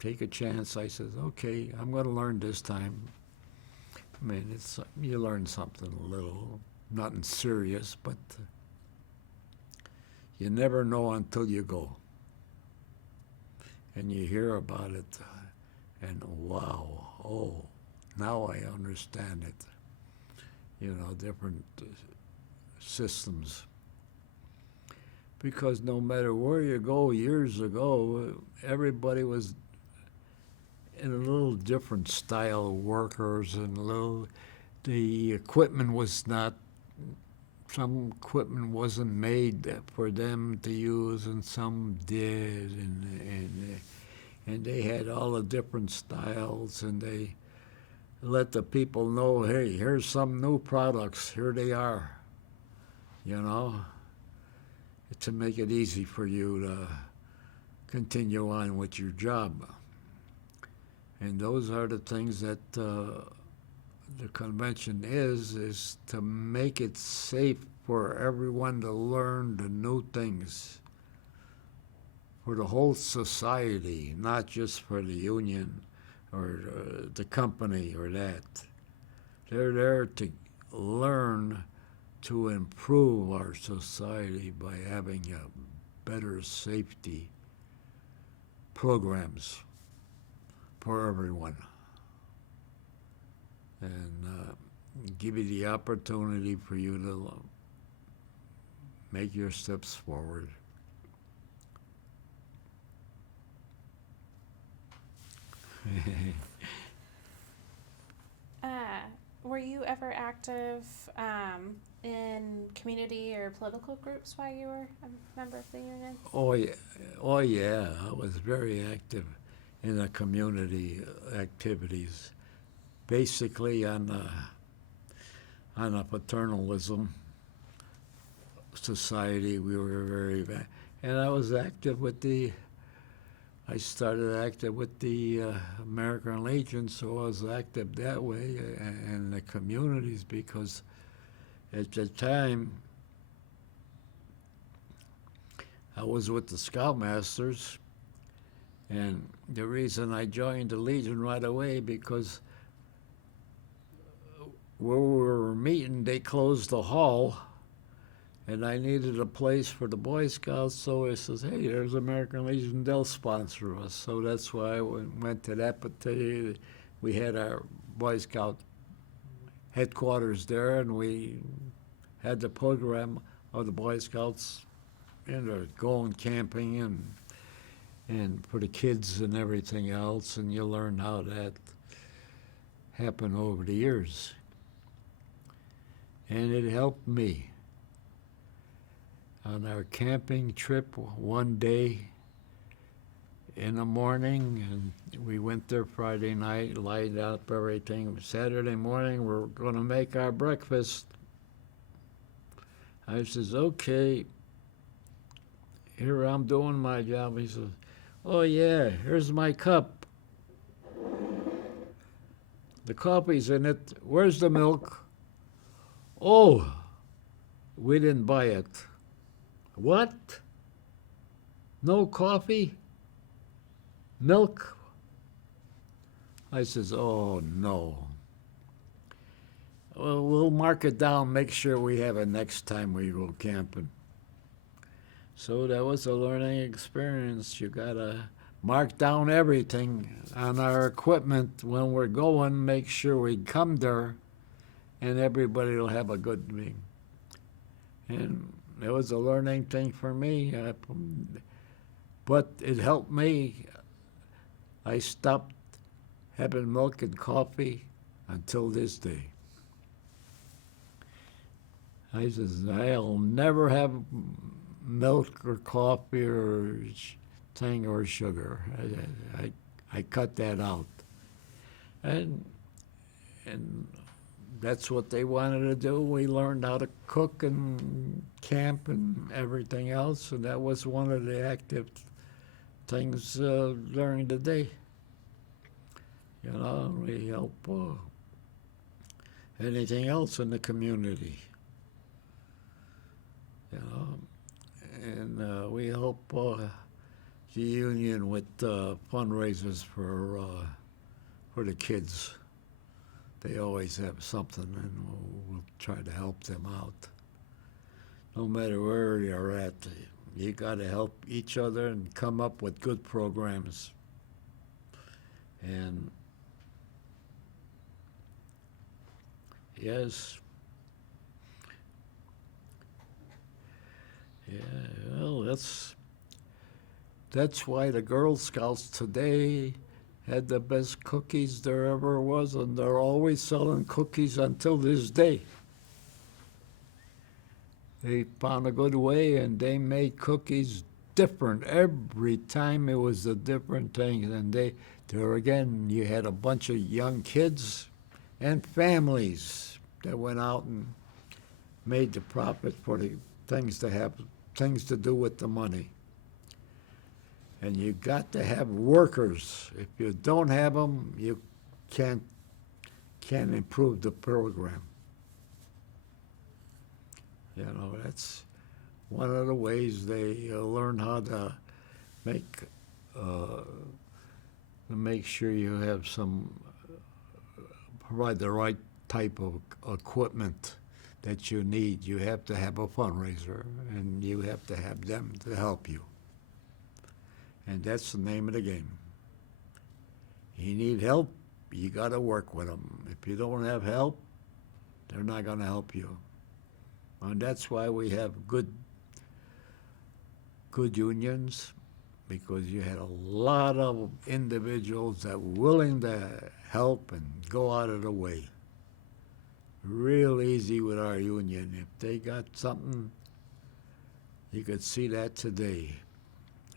take a chance. I said, okay, I'm going to learn this time. I mean, you learn something a little, nothing serious, but you never know until you go. And you hear about it, and wow, oh, now I understand it. You know, different systems. Because no matter where you go, years ago, everybody was in a little different style of workers and a little the equipment was not, some equipment wasn't made for them to use, and some did, and they had all the different styles, and they let the people know, hey, here's some new products, here they are, you know, to make it easy for you to continue on with your job. And those are the things that the convention is to make it safe for everyone to learn the new things for the whole society, not just for the union or the company or that. They're there to learn to improve our society by having better safety programs for everyone, and give you the opportunity for you to make your steps forward. Were you ever active in community or political groups while you were a member of the union? Oh yeah, I was very active in the community activities, basically on a paternalism society. We were very, and I was active with I started active with the American Legion, so I was active that way in the communities, because at the time I was with the Scoutmasters, and the reason I joined the Legion right away, because where we were meeting, they closed the hall, and I needed a place for the Boy Scouts, so I says, hey, there's American Legion, they'll sponsor us. So that's why I went to that, but we had our Boy Scout headquarters there, and we had the program of the Boy Scouts, going camping and for the kids and everything else, and you learn how that happened over the years. And it helped me. On our camping trip one day in the morning, and we went there Friday night, lined up everything. Saturday morning, we're going to make our breakfast. I says, okay, here I'm doing my job. He says, oh yeah, here's my cup. The coffee's in it. Where's the milk? Oh, we didn't buy it. What? No coffee? Milk? I says, oh no. Well, we'll mark it down, make sure we have it next time we go camping. So that was a learning experience. You gotta mark down everything on our equipment when we're going, make sure we come there, and everybody will have a good meeting. And it was a learning thing for me, but it helped me. I stopped having milk and coffee until this day. I says, I'll never have milk or coffee or thing or sugar. I cut that out. And that's what they wanted to do. We learned how to cook and camp and everything else, and that was one of the active things during the day. You know, we help anything else in the community. You know, and we help the union with fundraisers for the kids. They always have something, and we'll try to help them out. No matter where you're at, you got to help each other and come up with good programs. And yes, yeah, well, that's why the Girl Scouts today had the best cookies there ever was, and they're always selling cookies until this day. They found a good way, and they made cookies different. Every time it was a different thing. And there again, you had a bunch of young kids and families that went out and made the profit for the things to do with the money. And you got to have workers. If you don't have them, you can't improve the program. You know, that's one of the ways they learn how to make sure you have provide the right type of equipment that you need. You have to have a fundraiser, and you have to have them to help you. And that's the name of the game. You need help, you got to work with them. If you don't have help, they're not going to help you. And that's why we have good unions, because you had a lot of individuals that were willing to help and go out of the way. Real easy with our union. If they got something, you could see that today.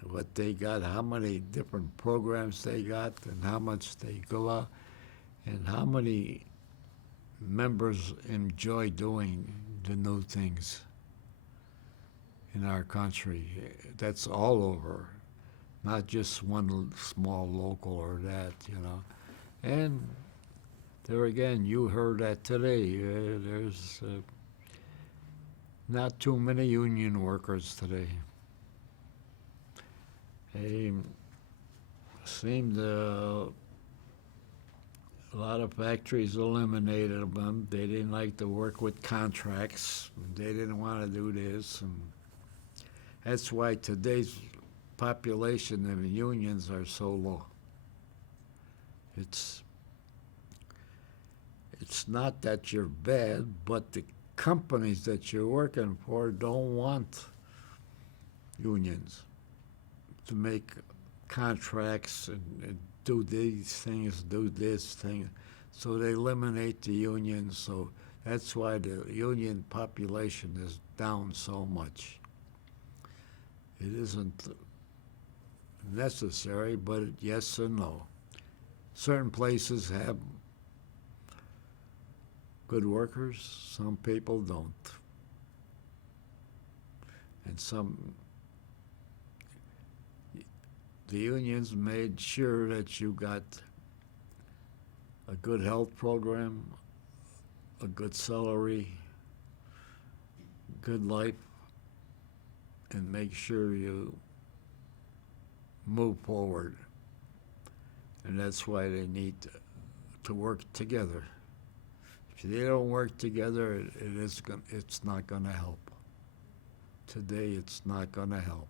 What they got, how many different programs they got, and how much they go out, and how many members enjoy doing the new things in our country. That's all over, not just one small local or that, you know. And there again, you heard that today. There's not too many union workers today. They seemed a lot of factories eliminated them. They didn't like to work with contracts. They didn't want to do this, and that's why today's population of unions are so low. It's not that you're bad, but the companies that you're working for don't want unions to make contracts and do these things, do this thing. So they eliminate the unions. So that's why the union population is down so much. It isn't necessary, but yes and no. Certain places have good workers, some people don't. And the unions made sure that you got a good health program, a good salary, good life, and make sure you move forward. And that's why they need to work together. If they don't work together, it's not going to help. Today, it's not going to help.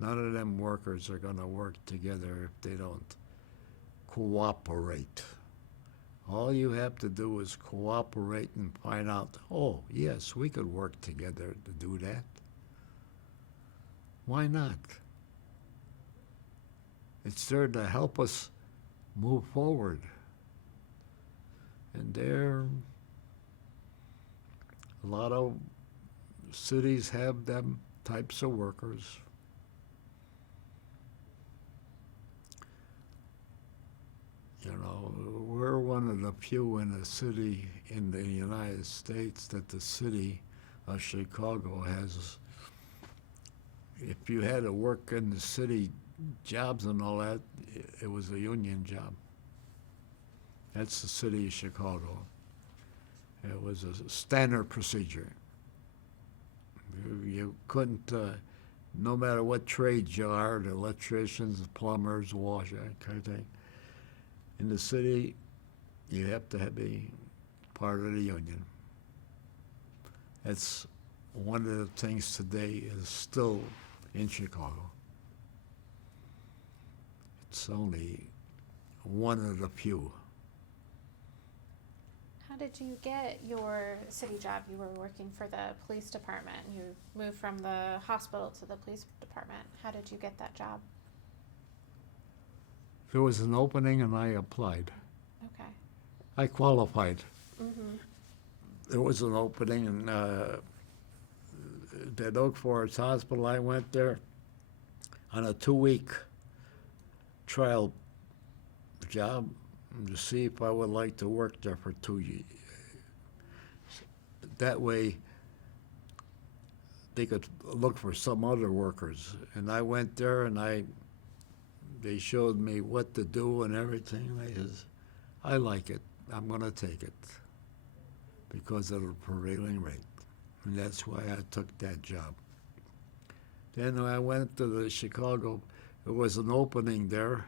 None of them workers are going to work together if they don't cooperate. All you have to do is cooperate and find out, oh, yes, we could work together to do that. Why not? It's there to help us move forward. And a lot of cities have them types of workers. You know, we're one of the few in the city in the United States that the city of Chicago has. If you had to work in the city jobs and all that, it was a union job. That's the city of Chicago. It was a standard procedure. You couldn't, no matter what trade you are, the electricians, the plumbers, washers, that kind of thing. In the city, you have to be part of the union. That's one of the things today is still in Chicago. It's only one of the few. How did you get your city job? You were working for the police department. You moved from the hospital to the police department. How did you get that job? there was an opening and I applied. Okay. I qualified. Mm-hmm. There was an opening in at Oak Forest Hospital. I went there on a 2-week trial job to see if I would like to work there for 2 years. That way, they could look for some other workers. And I went there and they showed me what to do and everything. I says, I like it. I'm going to take it because of the prevailing rate. And that's why I took that job. Then when I went to the Chicago, there was an opening there,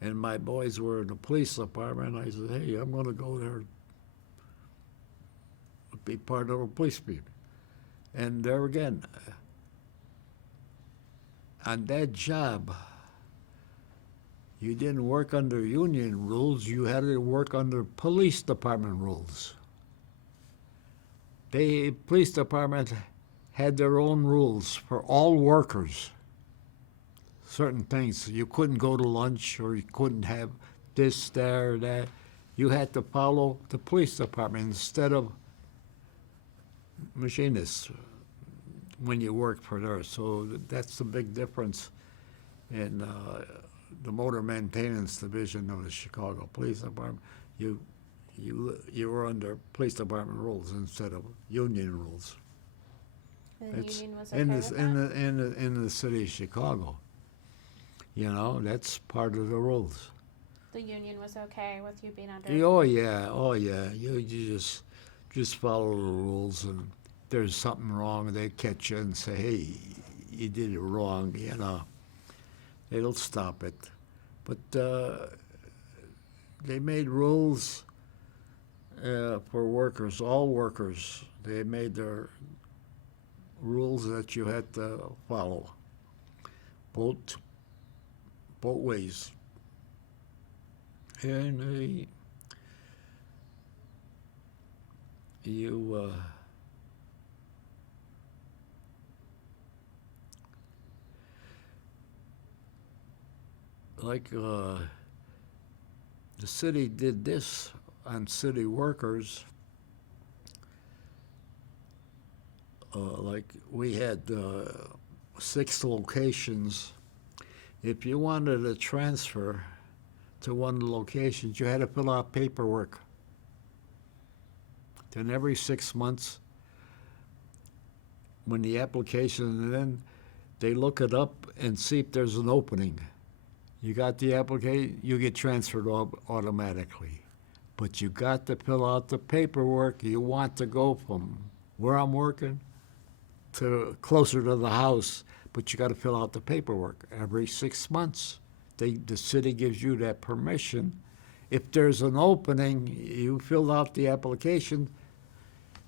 and my boys were in the police department. I said, hey, I'm going to go there, be part of the police people. And there again, on that job, you didn't work under union rules, you had to work under police department rules. The police department had their own rules for all workers. Certain things, you couldn't go to lunch or you couldn't have this, there, that. You had to follow the police department instead of machinists when you worked for there. So that's the big difference in the motor maintenance division of the Chicago Police Department. You were under police department rules instead of union rules. And the It's union was okay with that? in the city of Chicago. You know, that's part of the rules. The union was okay with you being under? Oh yeah. You just follow the rules, and if there's something wrong, they catch you and say, hey, you did it wrong. You know, they'll stop it. But they made rules for workers, all workers. They made their rules that you had to follow, both ways. And you like the city did this on city workers. Like we had 6 locations. If you wanted to transfer to one of the locations, you had to fill out paperwork. Then every 6 months, when the application, and then they look it up and see if there's an opening. You got the application, you get transferred automatically. But you got to fill out the paperwork. You want to go from where I'm working to closer to the house, but you got to fill out the paperwork every 6 months. The city gives you that permission. If there's an opening, you fill out the application,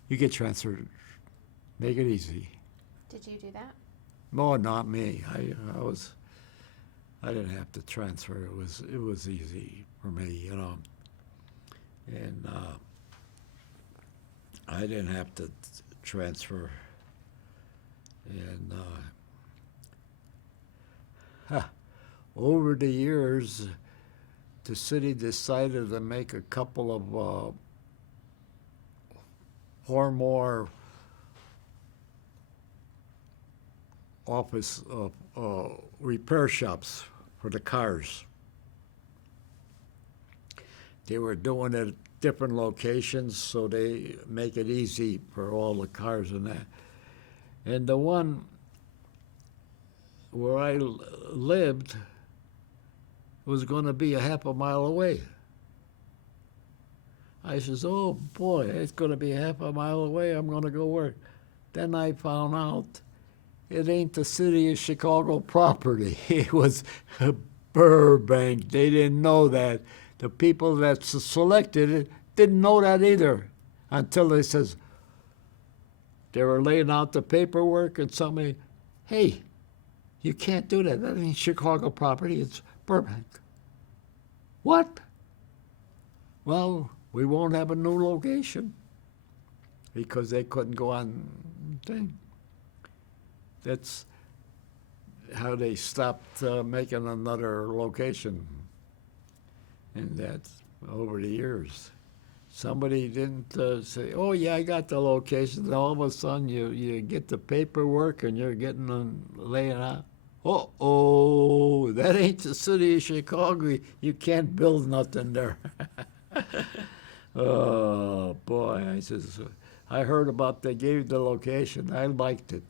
you get transferred. Make it easy. Did you do that? No, not me. I didn't have to transfer. It was easy for me, you know. And I didn't have to transfer. And over the years, the city decided to make a couple of 4 more office repair shops for the cars. They were doing it at different locations, so they make it easy for all the cars and that. And the one where I lived was going to be a half a mile away. I says, oh boy, it's going to be half a mile away. I'm going to go work. Then I found out it ain't the city of Chicago property. It was Burbank. They didn't know that. The people that selected it didn't know that either until they says, they were laying out the paperwork and somebody, hey, you can't do that. That ain't Chicago property. It's Burbank. What? Well, we won't have a new location because they couldn't go on thing. That's how they stopped making another location And that's over the years. Somebody didn't say, "Oh yeah, I got the location." And all of a sudden, you get the paperwork and you're getting them laying out. Oh, that ain't the city of Chicago. You can't build nothing there. Oh boy, I says, I heard about they gave the location. I liked it.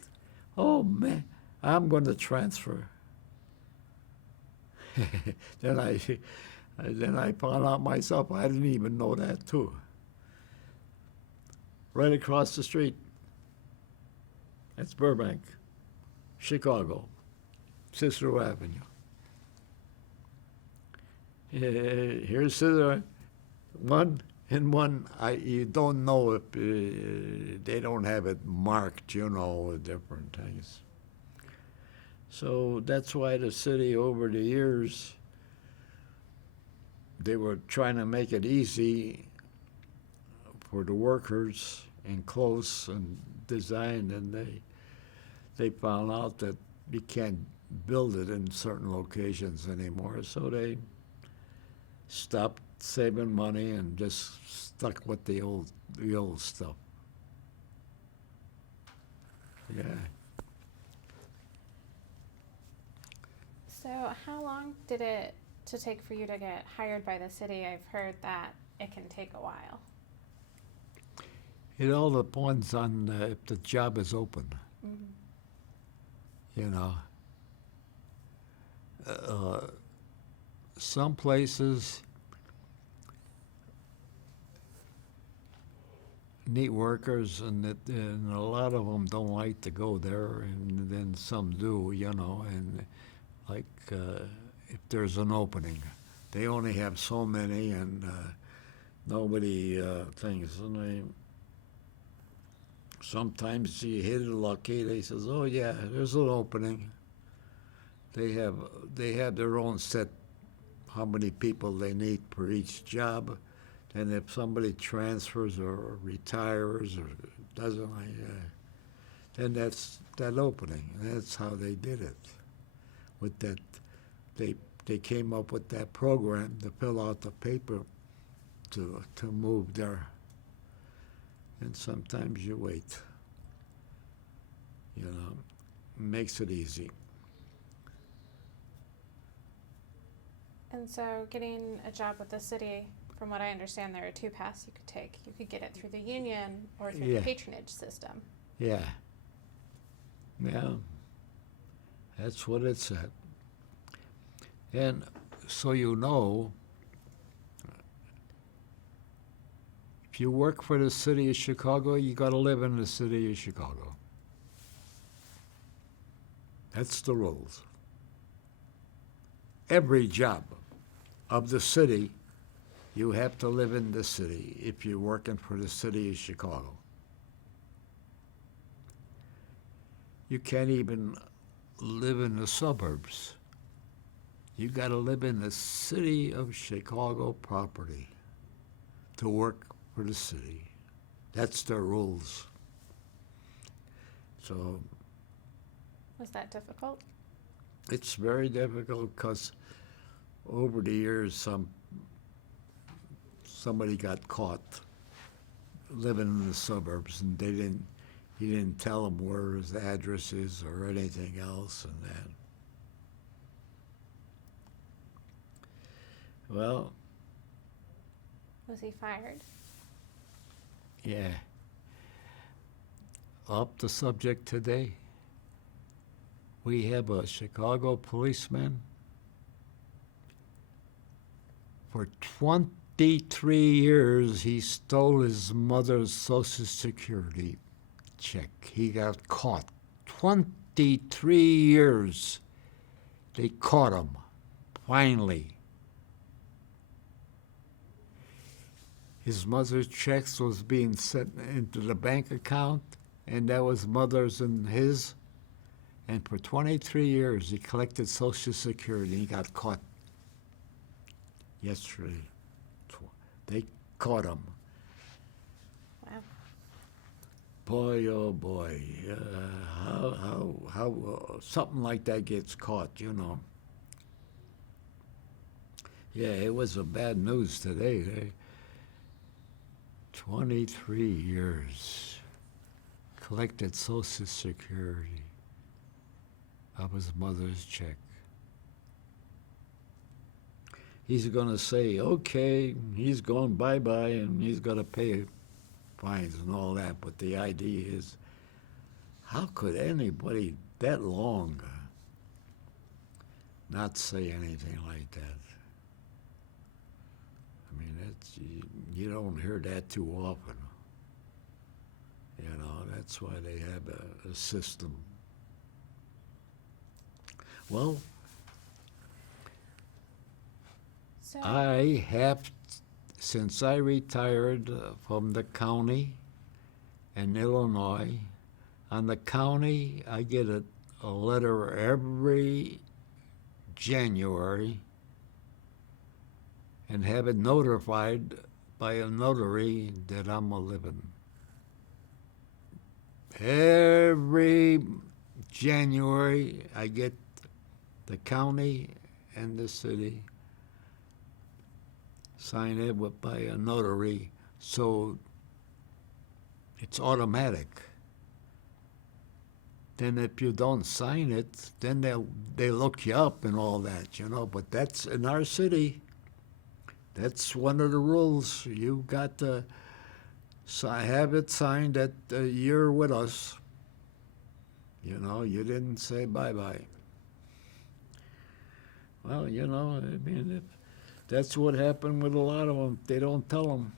Oh man, I'm going to transfer. then I then I found out myself I didn't even know that too. Right across the street. That's Burbank, Chicago, Cicero Avenue. Here's Cicero, one and one. You don't know if they don't have it marked, with different things. So that's why the city over the years, they were trying to make it easy for the workers and close and design, and they found out that you can't build it in certain locations anymore, so they stopped saving money and just stuck with the old stuff. Yeah. So how long did it to take for you to get hired by the city? I've heard that it can take a while. It all depends on if the job is open. Mm-hmm. You know. Some places need workers, and a lot of them don't like to go there, and then some do, and like if there's an opening, they only have so many, and nobody thinks, and sometimes you hit it lucky, they says, oh yeah, there's an opening. They have their own set how many people they need per each job, and if somebody transfers or retires or doesn't then that's that opening. And that's how they did it. With that, they came up with that program to fill out the paper to move there. And sometimes you wait. Makes it easy. And so getting a job with the city, from what I understand, there are two paths you could take. You could get it through the union or through the patronage system. Yeah. Yeah. That's what it said. And so if you work for the city of Chicago, you got to live in the city of Chicago. That's the rules. Every job of the city, you have to live in the city if you're working for the city of Chicago. You can't even live in the suburbs. You got to live in the city of Chicago property to work for the city. That's their rules. So was that difficult? It's very difficult because over the years, somebody got caught living in the suburbs, and he didn't tell them where his address is or anything else, and that. Well. Was he fired? Yeah. Up the subject today. We have a Chicago policeman. For 23 years, he stole his mother's Social Security check. He got caught. 23 years. They caught him, finally. His mother's checks was being sent into the bank account, and that was mother's and his. And for 23 years, he collected Social Security. He got caught yesterday. They caught him. Wow. Boy, oh boy, how something like that gets caught, Yeah, it was a bad news today. 23 years. Collected Social Security of his mother's check. He's going to say, okay, he's going bye-bye, and he's going to pay fines and all that. But the idea is, how could anybody that long not say anything like that? I mean, you don't hear that too often. You know, that's why they have a system. Well, So, I have, since I retired from the county in Illinois, on the county, I get a letter every January and have it notified by a notary that I'm a living. Every January, I get the county and the city sign it by a notary, so it's automatic. Then if you don't sign it, then they look you up and all that, you know. But that's in our city. That's one of the rules. You got to have it signed that you're with us. You know, you didn't say bye-bye. Well, you know, I mean, that's what happened with a lot of them. They don't tell them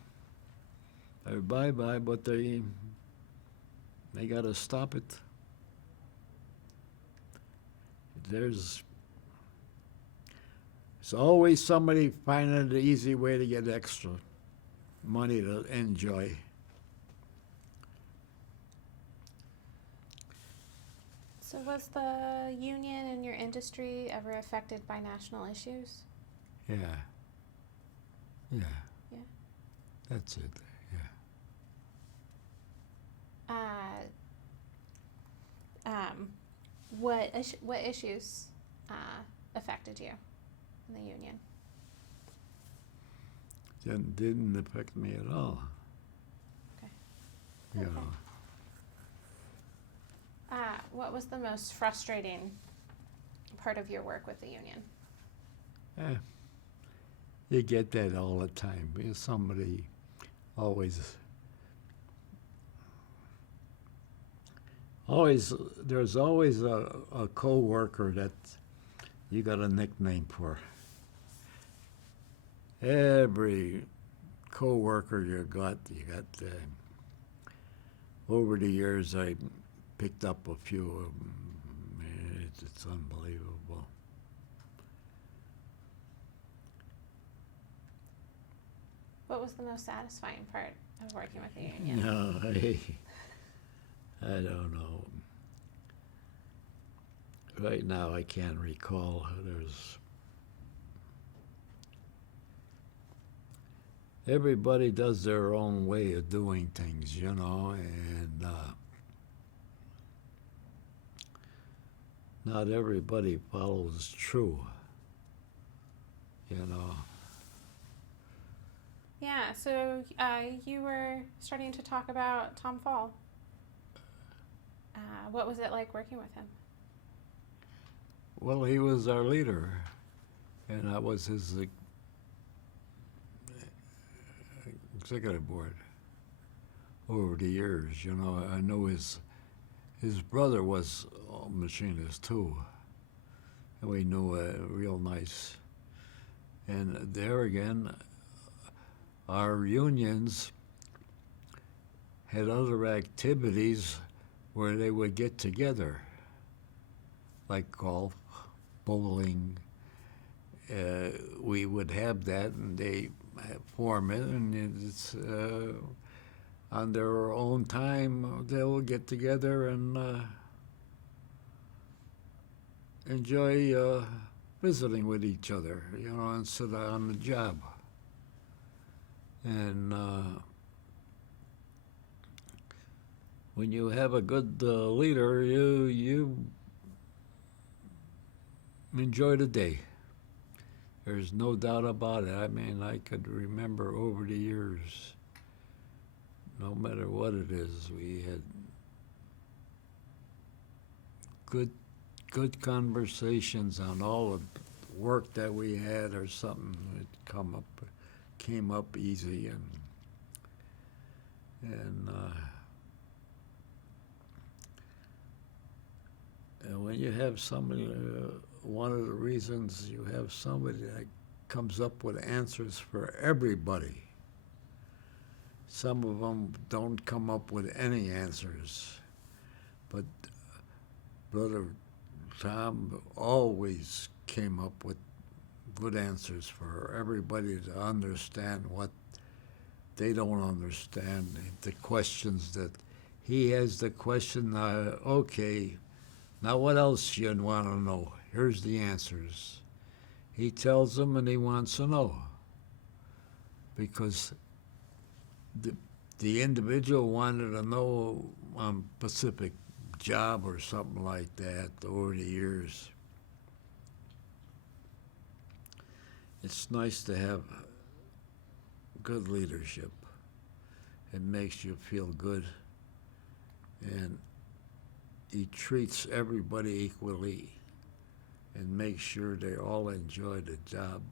they're bye-bye, but they got to stop it. There's always somebody finding the easy way to get extra money to enjoy. so was the union in your industry ever affected by national issues? Yeah. Yeah. Yeah. That's it. Yeah. What issues affected you in the union? Didn't affect me at all. Okay. You Okay. know. What was the most frustrating part of your work with the union? You get that all the time. Somebody there's always a co-worker that you got a nickname for. Every co-worker you got. Over the years, I picked up a few of them. It's unbelievable. What was the most satisfying part of working with the union? No, I don't know. Right now, I can't recall. Everybody does their own way of doing things, you know, and not everybody follows true, you know. Yeah, so you were starting to talk about Tom Fall. What was it like working with him? Well, he was our leader, and I was his executive board over the years. You know, I know his brother was a machinist too, and we knew real nice. And there again, our unions had other activities where they would get together, like golf, bowling. We would have that, and they form it, and it's on their own time they'll get together and enjoy visiting with each other, you know, instead of on the job. And when you have a good leader, you enjoy the day. There's no doubt about it. I mean, I could remember over the years, no matter what it is, we had good good conversations on all the work that we had or something. It came up easy, and when you have somebody, one of the reasons you have somebody that comes up with answers for everybody. Some of them don't come up with any answers, but Brother Tom always came up with good answers for everybody to understand what they don't understand, the questions that he has the question, okay, now what else you want to know? Here's the answers. He tells them and he wants to know because the individual wanted to know on Pacific job or something like that over the years. It's nice to have good leadership. It makes you feel good, and he treats everybody equally and makes sure they all enjoy the job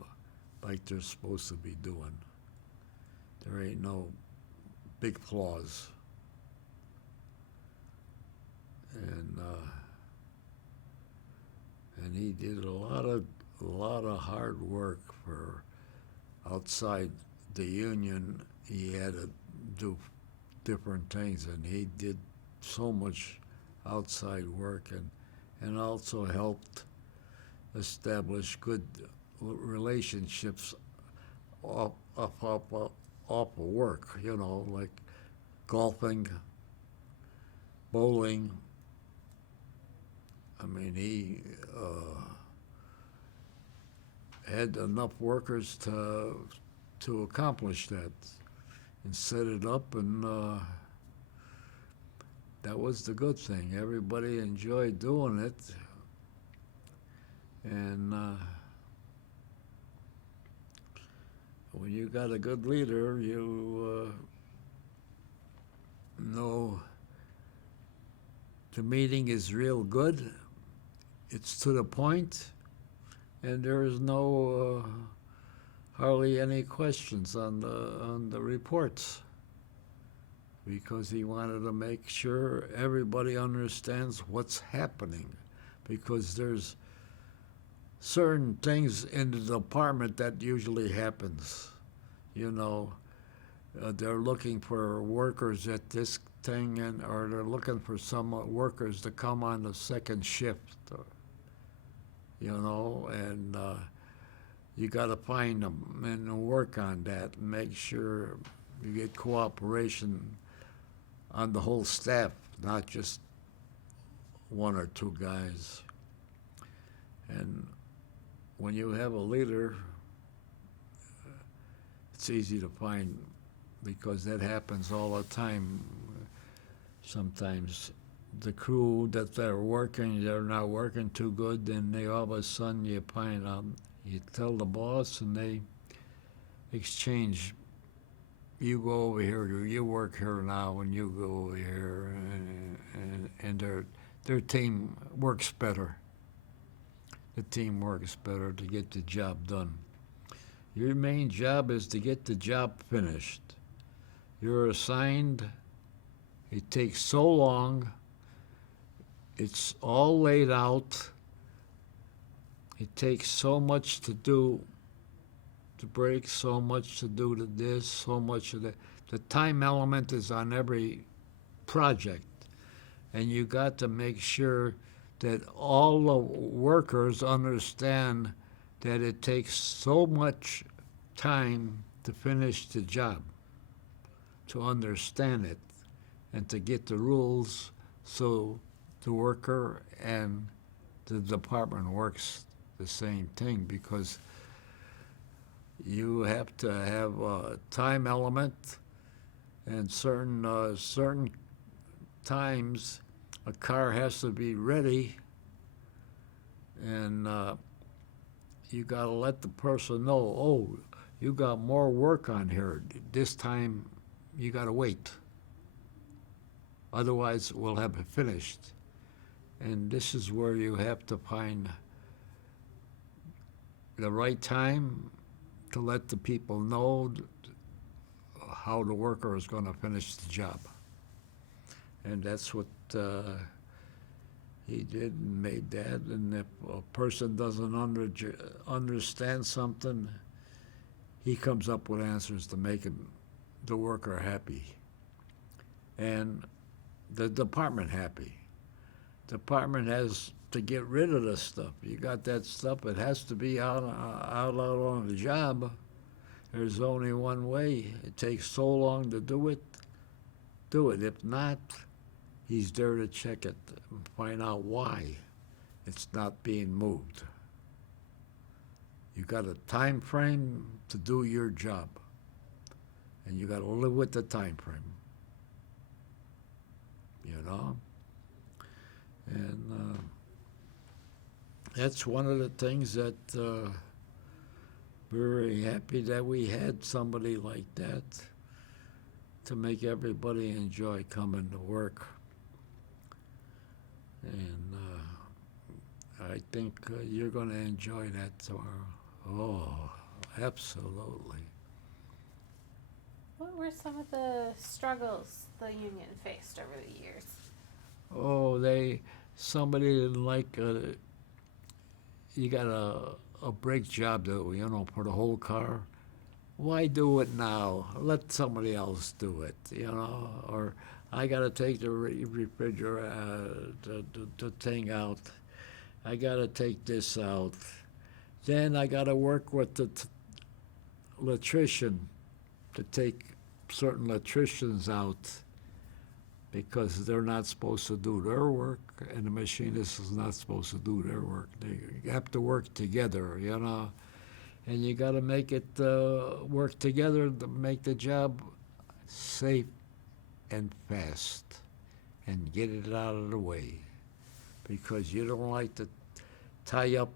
like they're supposed to be doing. There ain't no big flaws. And he did a lot of hard work for outside the union. He had to do different things, and he did so much outside work, and also helped establish good relationships off of work, like golfing, bowling. I mean, he had enough workers to accomplish that and set it up, and that was the good thing. Everybody enjoyed doing it, and when you got a good leader, you know the meeting is real good. It's to the point, and there is no hardly any questions on the reports, because he wanted to make sure everybody understands what's happening, because there's certain things in the department that usually happens. They're looking for workers at this thing, or they're looking for some workers to come on the second shift, and you got to find them and work on that and make sure you get cooperation on the whole staff, not just one or two guys. And when you have a leader, it's easy to find, because that happens all the time. Sometimes the crew that they're not working too good, and they all of a sudden you find out, you tell the boss, and they exchange. You go over here, you work here now, and you go over here, and their team works better. The team works better to get the job done. Your main job is to get the job finished. You're assigned. It takes so long. It's all laid out. It takes so much to do, to break, so much to do to this, so much of that. The time element is on every project, and you got to make sure that all the workers understand that it takes so much time to finish the job, to understand it, and to get the rules so the worker and the department works the same thing, because you have to have a time element, and certain times a car has to be ready, and you got to let the person know, oh, you got more work on here. This time you got to wait. Otherwise, we'll have it finished. And this is where you have to find the right time to let the people know how the worker is going to finish the job. And that's what he did and made that. And if a person doesn't understand something, he comes up with answers to make the worker happy and the department happy. Department has to get rid of the stuff. You got that stuff, it has to be out on the job. There's only one way. It takes so long to do it. If not, he's there to check it and find out why it's not being moved. You got a time frame to do your job, and you got to live with the time frame. You know? And that's one of the things that we're very happy that we had somebody like that to make everybody enjoy coming to work. And I think you're going to enjoy that tomorrow. Oh, absolutely. What were some of the struggles the union faced over the years? Oh, somebody didn't like, you got a brake job to, for the whole car. Why do it now? Let somebody else do it, or I got to take the refrigerator, the thing out. I got to take this out. Then I got to work with the electrician to take certain electricians out because they're not supposed to do their work and the machinist is not supposed to do their work. They have to work together, and you got to make it work together to make the job safe and fast and get it out of the way, because you don't like to tie up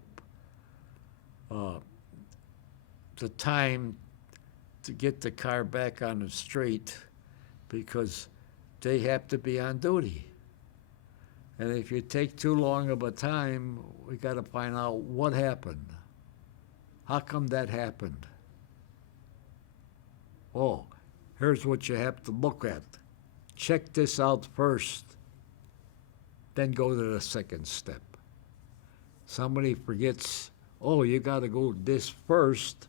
the time to get the car back on the street because they have to be on duty. And if you take too long of a time, we got to find out what happened. How come that happened? Oh, here's what you have to look at. Check this out first, then go to the second step. Somebody forgets, oh, you got to go this first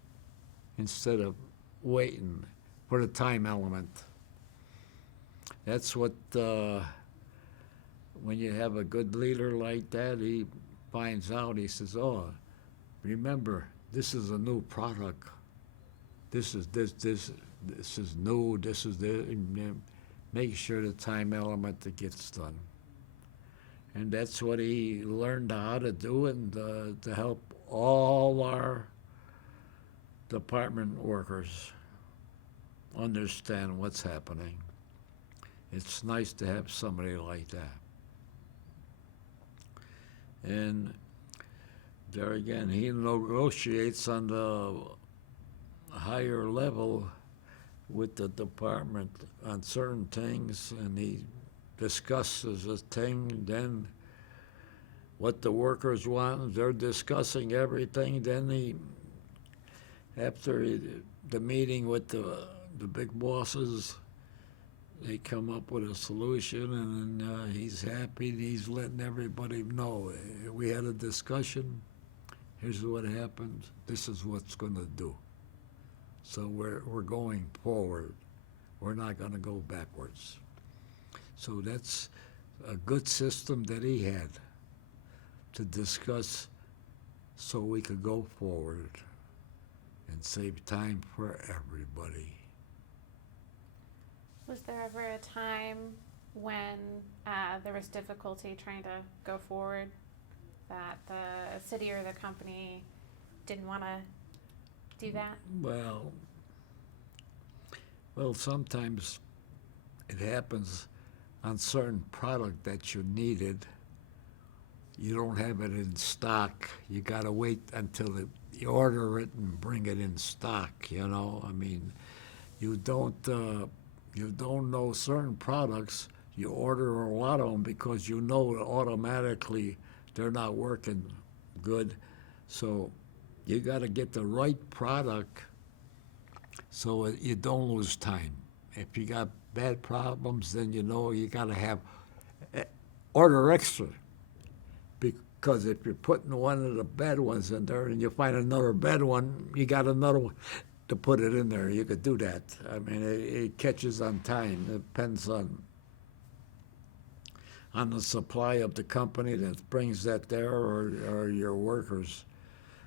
instead of waiting for the time element. That's what, when you have a good leader like that, he finds out, he says, oh, remember, this is a new product. This is new, this is this. Make sure the time element that gets done. And that's what he learned how to do, and to help all our department workers understand what's happening. It's nice to have somebody like that. And there again, he negotiates on the higher level with the department on certain things, and he discusses a thing, then what the workers want, they're discussing everything, then after the meeting with the big bosses, they come up with a solution, and he's happy, and he's letting everybody know. We had a discussion, here's what happened, this is what's going to do. So we're going forward. We're not going to go backwards. So that's a good system that he had to discuss so we could go forward and save time for everybody. Was there ever a time when there was difficulty trying to go forward, that the city or the company didn't want to do that? Well, sometimes it happens on certain product that you needed. You don't have it in stock. You got to wait until you order it and bring it in stock, you know. I mean, you don't know certain products. You order a lot of them because you know automatically they're not working good. So you got to get the right product so you don't lose time. If you got bad problems, then you know you got to have order extra. Because if you're putting one of the bad ones in there and you find another bad one, you got another one to put it in there. You could do that. I mean, it catches on time. It depends on the supply of the company that brings that there, or your workers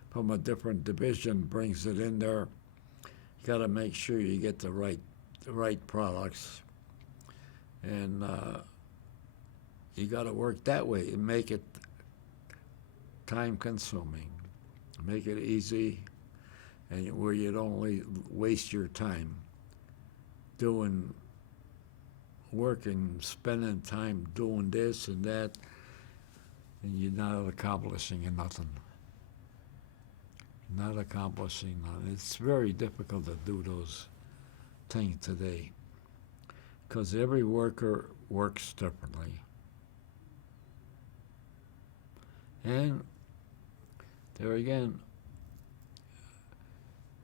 from a different division brings it in there. You got to make sure you get the right products, and you got to work that way and make it time consuming, make it easy, and where you don't waste your time working, spending time doing this and that, and you're not accomplishing nothing. Not accomplishing nothing. It's very difficult to do those things today because every worker works differently. And there again,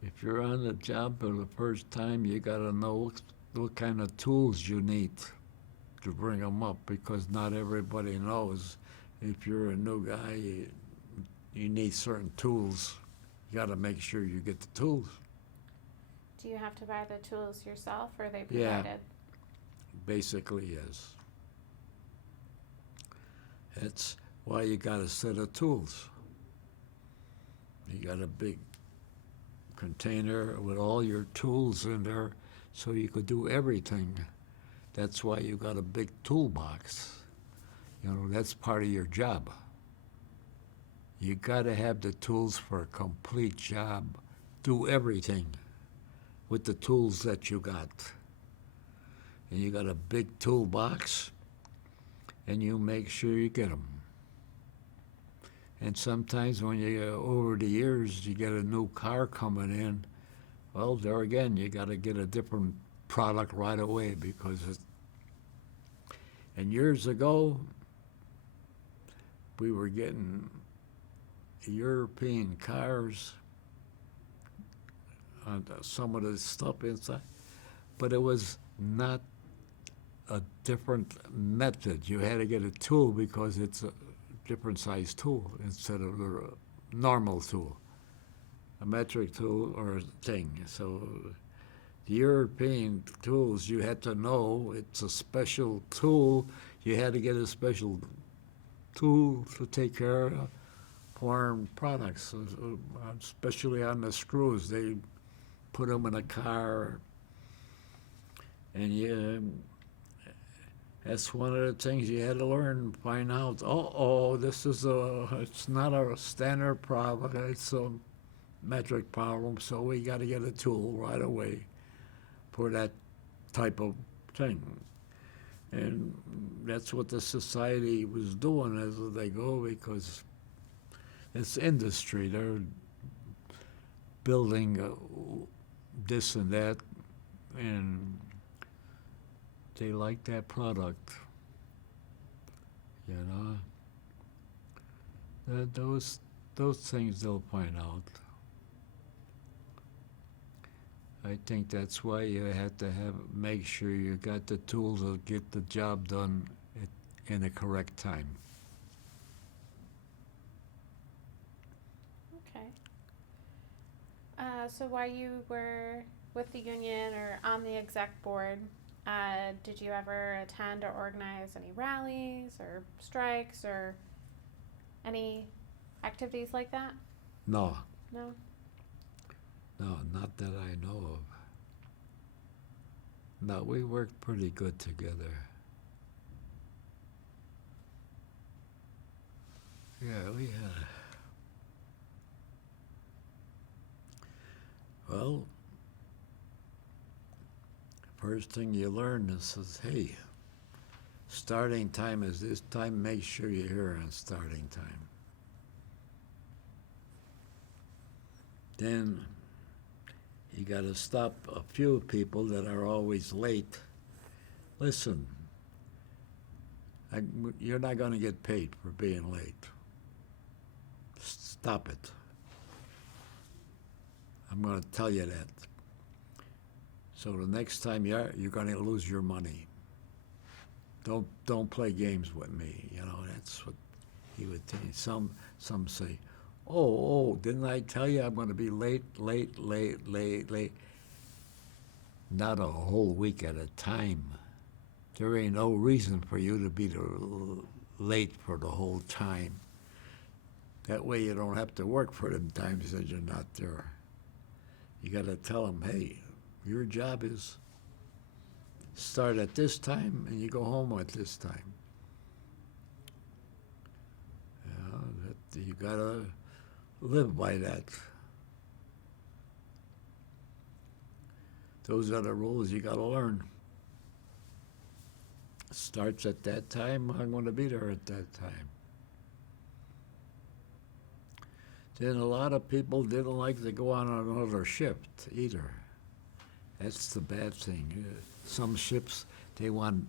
if you're on the job for the first time, you got to know what kind of tools you need to bring them up, because not everybody knows. If you're a new guy, you need certain tools. You got to make sure you get the tools. Do you have to buy the tools yourself, or are they Yeah. provided? Basically, yes. That's why you got a set of tools. You got a big container with all your tools in there so you could do everything. That's why you got a big toolbox. You know, that's part of your job. You got to have the tools for a complete job. Do everything with the tools that you got. And you got a big toolbox, and you make sure you get them. And sometimes when you, over the years, you get a new car coming in, well, there again, you got to get a different product right away because and years ago, we were getting European cars on some of the stuff inside, but it was not a different method. You had to get a tool because it's a different size tool instead of a normal tool, a metric tool or a thing. So the European tools, you had to know it's a special tool. You had to get a special tool to take care of foreign products, especially on the screws. They put them in a car, and that's one of the things you had to learn, find out, this is it's not a standard problem, it's a metric problem, so we got to get a tool right away for that type of thing. And that's what the society was doing as they go, because it's industry. They're building this and that, and they like that product, you know. Those things they'll find out. I think that's why you have to make sure you got the tools to get the job done in the correct time. Okay. So while you were with the union or on the exec board, did you ever attend or organize any rallies or strikes or any activities like that? No, No? not that I know of. No, we worked pretty good together. Yeah, we had. Well, first thing you learn is, hey, starting time is this time, make sure you're here on starting time. Then you got to stop a few people that are always late. Listen, you're not going to get paid for being late. Stop it. I'm going to tell you that. So the next time you're going to lose your money. Don't play games with me. You know, that's what he would tell you. Some say, oh, didn't I tell you I'm going to be late? Not a whole week at a time. There ain't no reason for you to be late for the whole time. That way you don't have to work for them times that you're not there. You got to tell them, hey, your job is start at this time and you go home at this time. You got to live by that. Those are the rules you got to learn. Starts at that time, I'm going to be there at that time. Then a lot of people didn't like to go on another shift either. That's the bad thing. Some ships, they want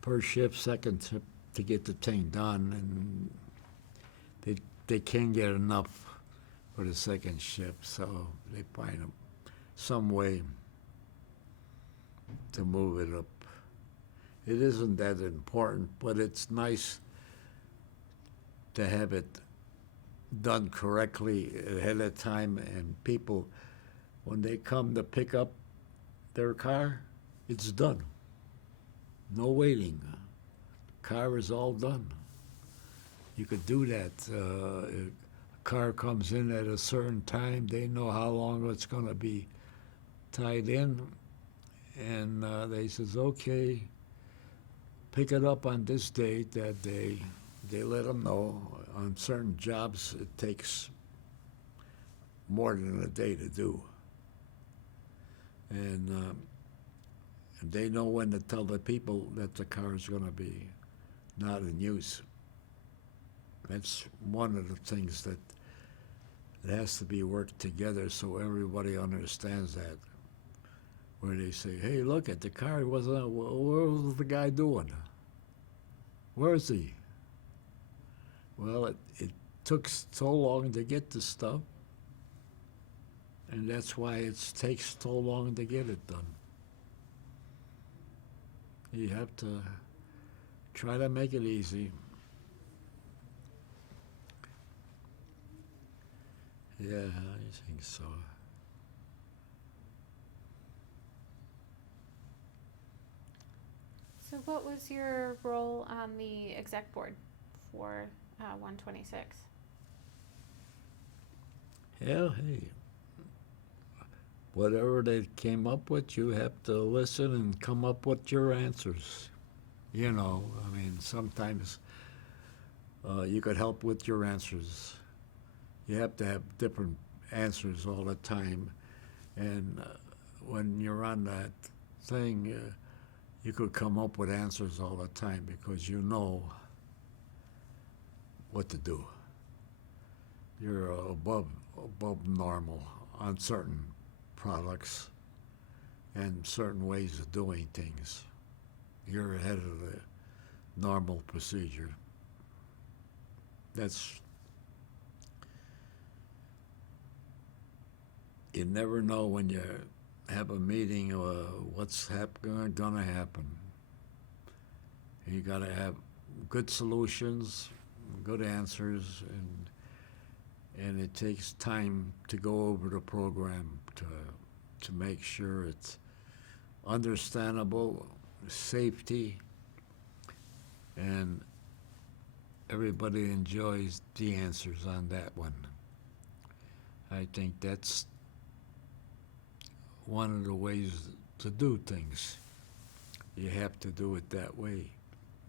per shift, second shift to get the thing done, and they can't get enough for the second shift, so they find some way to move it up. It isn't that important, but it's nice to have it done correctly ahead of time, and people, when they come to pick up their car, it's done. No waiting. Car is all done. You could do that. A car comes in at a certain time, they know how long it's going to be tied in, and they says, okay, pick it up on this date, that day. They let them know. On certain jobs, it takes more than a day to do. And they know when to tell the people that the car is going to be not in use. That's one of the things that it has to be worked together so everybody understands that. Where they say, hey, look at the car, wasn't. What was the guy doing? Where is he? Well, it took so long to get the stuff, and that's why it takes so long to get it done. You have to try to make it easy. Yeah, I think so. So what was your role on the exec board for 126? Yeah, hey, whatever they came up with, you have to listen and come up with your answers. You know, I mean, sometimes you could help with your answers. You have to have different answers all the time. And when you're on that thing, you could come up with answers all the time because you know what to do. You're above normal on certain products and certain ways of doing things. You're ahead of the normal procedure. You never know when you have a meeting or what's going to happen. You got to have good solutions, good answers, and it takes time to go over the program to make sure it's understandable, safety, and everybody enjoys the answers on that one. I think that's one of the ways to do things. You have to do it that way,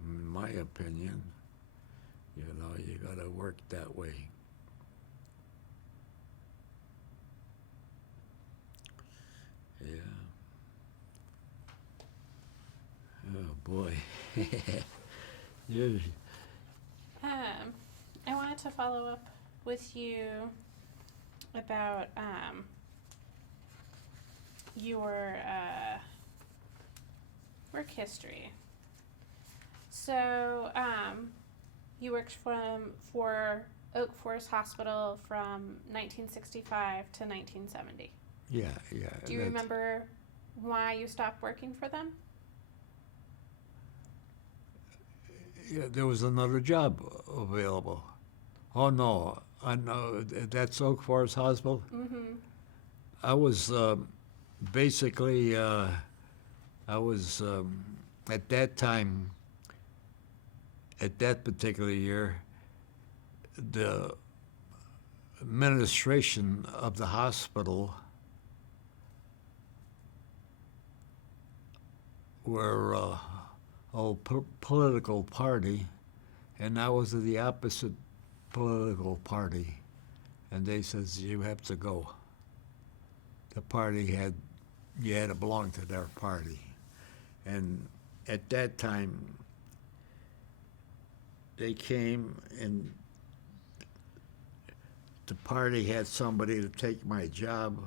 in my opinion. You know, you got to work that way. Yeah. Oh boy. Yeah. I wanted to follow up with you about your work history. So, you worked for Oak Forest Hospital from 1965 to 1970. Yeah, yeah. Do you remember why you stopped working for them? Yeah, there was another job available. Oh no, I know that's Oak Forest Hospital. Mm-hmm. I was basically I was at that time, at that particular year, the administration of the hospital were a political party, and I was of the opposite political party, and they says you have to go. The party you had to belong to their party, and at that time they came and the party had somebody to take my job,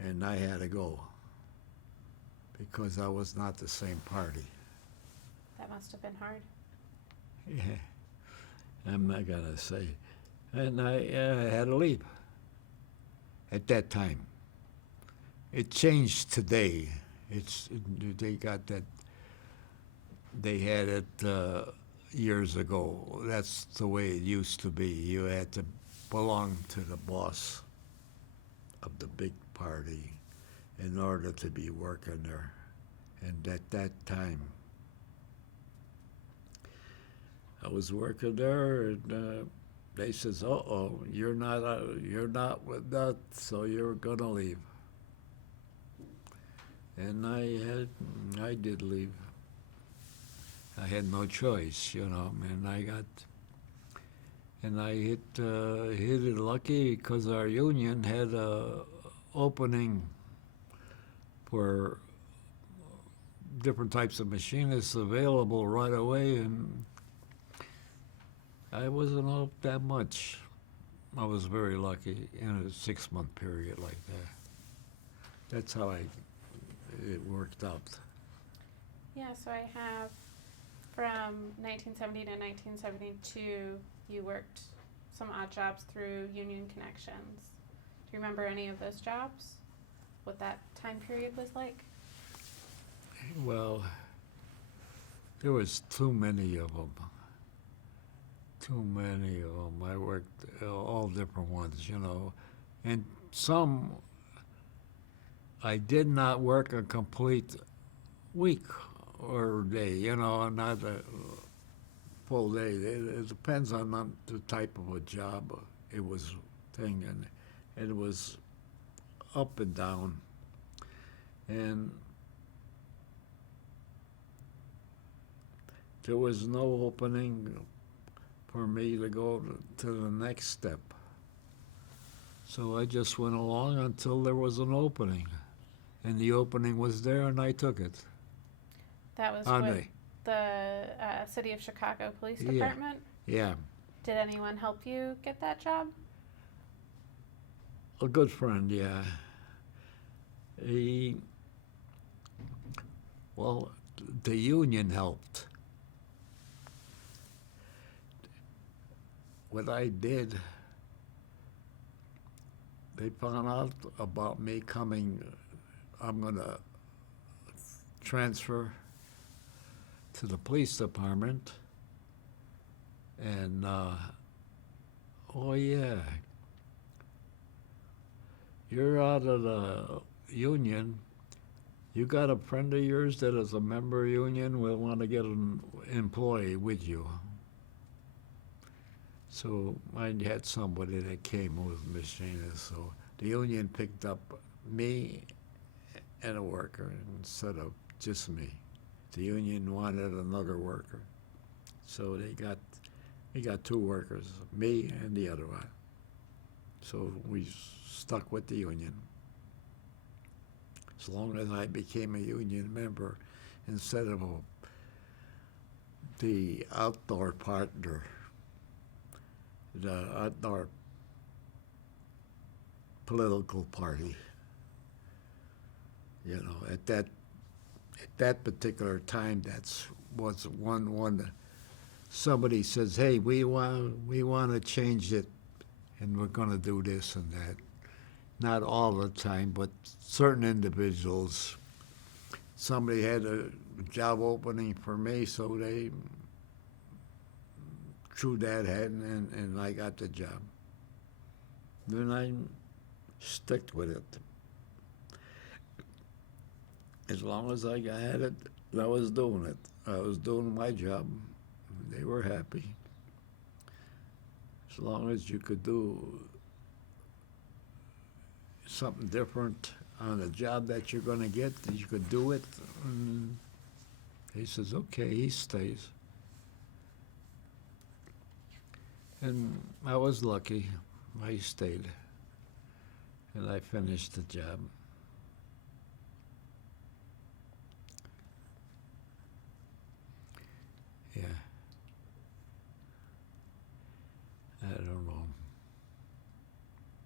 and I had to go because I was not the same party. That must have been hard. Yeah, I'm not gonna say, and I had to leave at that time. It changed today. They got that. They had it years ago. That's the way it used to be. You had to belong to the boss of the big party in order to be working there. And at that time, I was working there, and they says, "Uh-oh, you're not with us, so you're gonna leave." And I did leave. I had no choice, and I hit it lucky because our union had a opening for different types of machinists available right away, and I wasn't up that much. I was very lucky in a 6-month period like that. That's how it worked out. Yeah, so I have from 1970 to 1972, you worked some odd jobs through union connections. Do you remember any of those jobs? What that time period was like? Well, there was too many of them. Too many of them. I worked all different ones, and some I did not work a complete week or day, not a full day. It depends on the type of a job it was thing, and it was up and down. And there was no opening for me to go to the next step. So I just went along until there was an opening. And the opening was there, and I took it. That was with the City of Chicago Police Department? Yeah. Did anyone help you get that job? A good friend, yeah. The union helped. What I did, they found out about me coming. I'm going to transfer to the police department. And, oh yeah, you're out of the union. You got a friend of yours that is a member union, will want to get an employee with you. So I had somebody that came with machinists. So the union picked up me and a worker instead of just me. The union wanted another worker. So we got 2 workers, me and the other one. So we stuck with the union. As long as I became a union member instead of the outdoor partner. The outdoor political party. You know, at that particular time, that's was one. Somebody says, "Hey, we want to change it, and we're going to do this and that." Not all the time, but certain individuals. Somebody had a job opening for me, so they threw that hat, and I got the job. Then I stuck with it. As long as I had it, I was doing it. I was doing my job. They were happy. As long as you could do something different on a job that you're going to get, you could do it. And he says, okay, he stays. And I was lucky. I stayed. And I finished the job. Yeah. I don't know.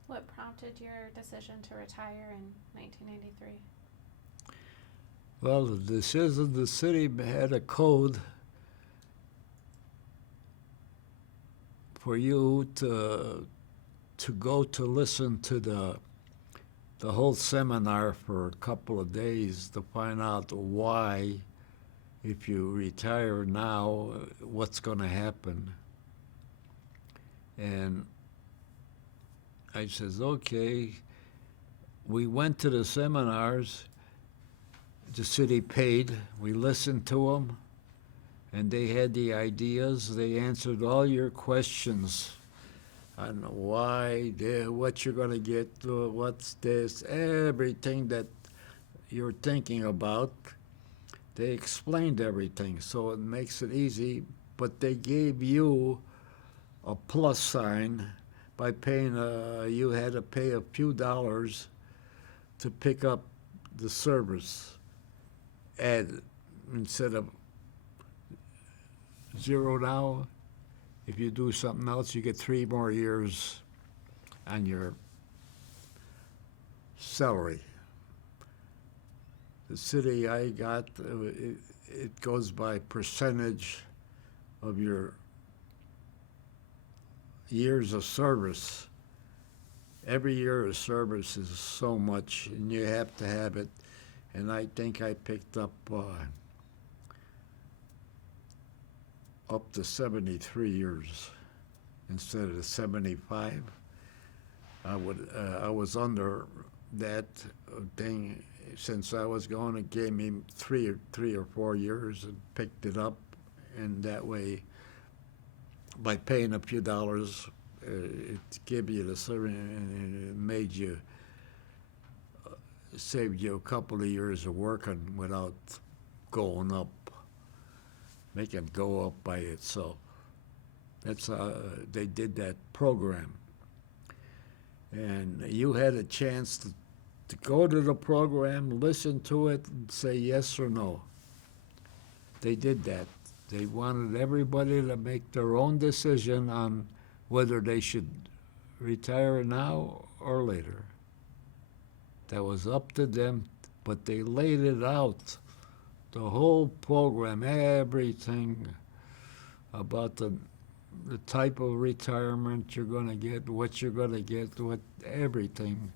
What prompted your decision to retire in 1993? Well, the decision, the city had a code for you to go to listen to the whole seminar for a couple of days to find out why, if you retire now, what's going to happen. And I says, okay. We went to the seminars. The city paid. We listened to them, and they had the ideas. They answered all your questions on why, what you're going to get, what's this, everything that you're thinking about. They explained everything, so it makes it easy. But they gave you a plus sign by paying. You had to pay a few dollars to pick up the service. And instead of $0 now, if you do something else, you get 3 more years on your salary. The city I got, it goes by percentage of your years of service. Every year of service is so much, and you have to have it. And I think I picked up to 73 years instead of the 75. I was under that thing since I was going. It gave me three or 4 years and picked it up, and that way, by paying a few dollars, it gave you the service, and it made you. Saved you a couple of years of working without going up, make it go up by itself. That's they did that program, and you had a chance to go to the program, listen to it, and say yes or no. They did that. They wanted everybody to make their own decision on whether they should retire now or later. That was up to them, but they laid it out, the whole program, everything about the type of retirement you're going to get, what you're going to get, what everything.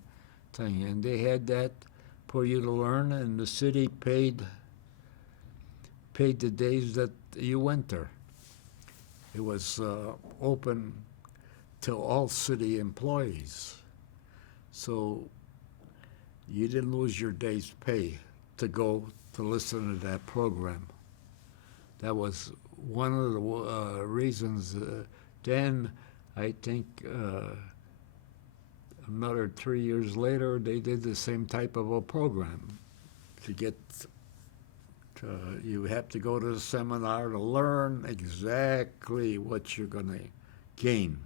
And they had that for you to learn, and the city paid the days that you went there. It was open to all city employees. So you didn't lose your day's pay to go to listen to that program. That was one of the reasons. Then I think another 3 years later, they did the same type of a program. To get, you have to go to the seminar to learn exactly what you're going to gain.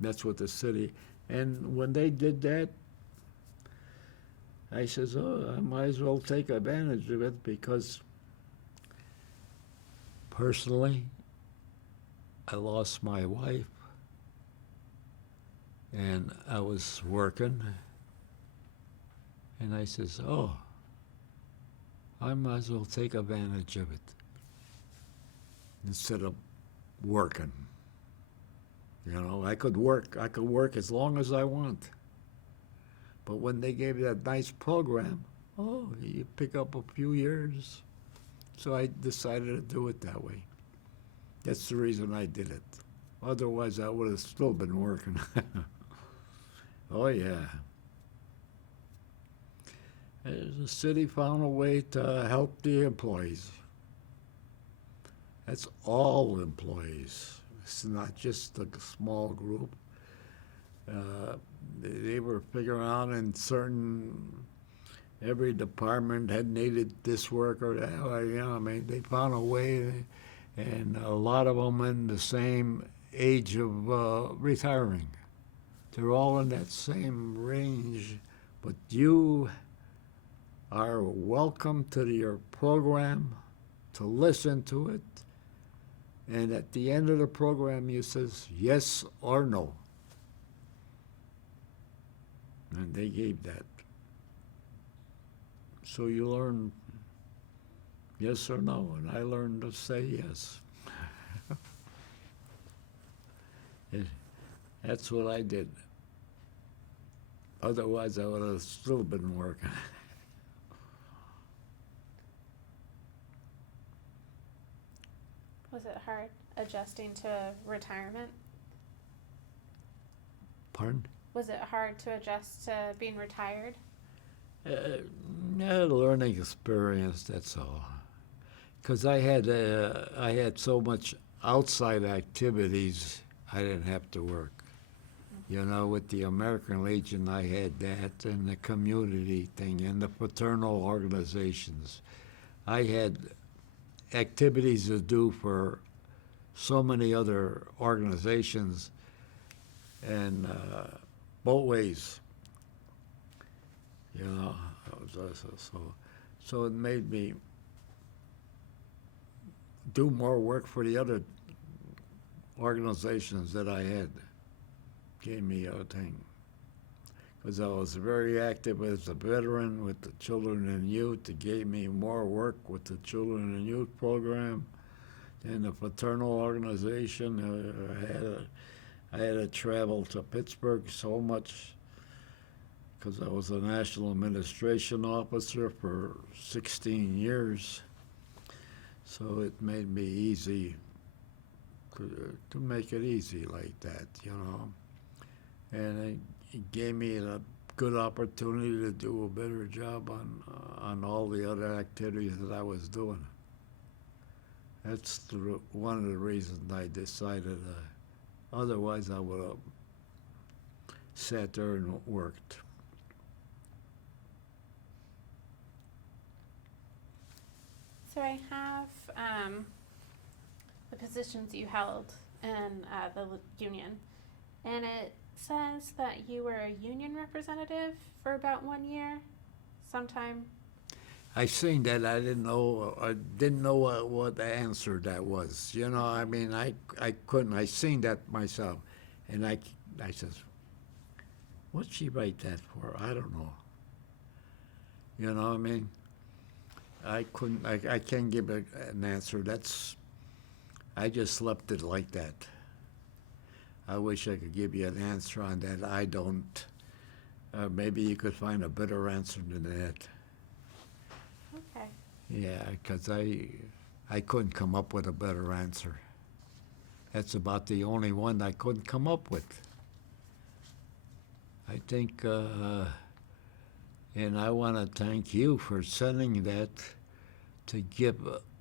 That's what the city. And when they did that, I says, I might as well take advantage of it, because personally, I lost my wife, And I was working, and I says, oh, I might as well take advantage of it instead of working. You know, I could work as long as I want. But when they gave that nice program, oh, you pick up a few years. So I decided to do it that way. That's the reason I did it. Otherwise, I would have still been working. Oh, yeah. The city found a way to help the employees. That's all employees. It's not just a small group. They were figuring out in every department had needed this work or that. I mean, they found a way, and a lot of them in the same age of retiring. They're all in that same range, but you are welcome to your program to listen to it, and at the end of the program you says yes or no. And they gave that. So you learn yes or no, and I learned to say yes. That's what I did. Otherwise, I would have still been working. Was it hard adjusting to retirement? Pardon? Was it hard to adjust to being retired? Learning experience, that's all. Because I had so much outside activities, I didn't have to work. You know, with the American Legion, I had that, and the community thing, and the fraternal organizations. I had activities to do for so many other organizations, and both ways. You know, so it made me do more work for the other organizations that I had. Gave me a thing. Because I was very active as a veteran with the children and youth. It gave me more work with the children and youth program and the fraternal organization. I had to travel to Pittsburgh so much because I was a national administration officer for 16 years. So it made me easy to make it easy like that, you know. And it gave me a good opportunity to do a better job on all the other activities that I was doing. That's one of the reasons I decided. Otherwise, I would have sat there and worked. So I have the positions you held in the union, and it says that you were a union representative for about 1 year, sometime. I seen that. I didn't know what the answer that was. You know, I mean, I couldn't. I seen that myself, and I says, what'd she write that for? I don't know. You know, I mean, I couldn't. I can't give an answer. I just left it like that. I wish I could give you an answer on that. I don't. Maybe you could find a better answer than that. Okay. Yeah, because I couldn't come up with a better answer. That's about the only one I couldn't come up with. I think, and I want to thank you for sending that to give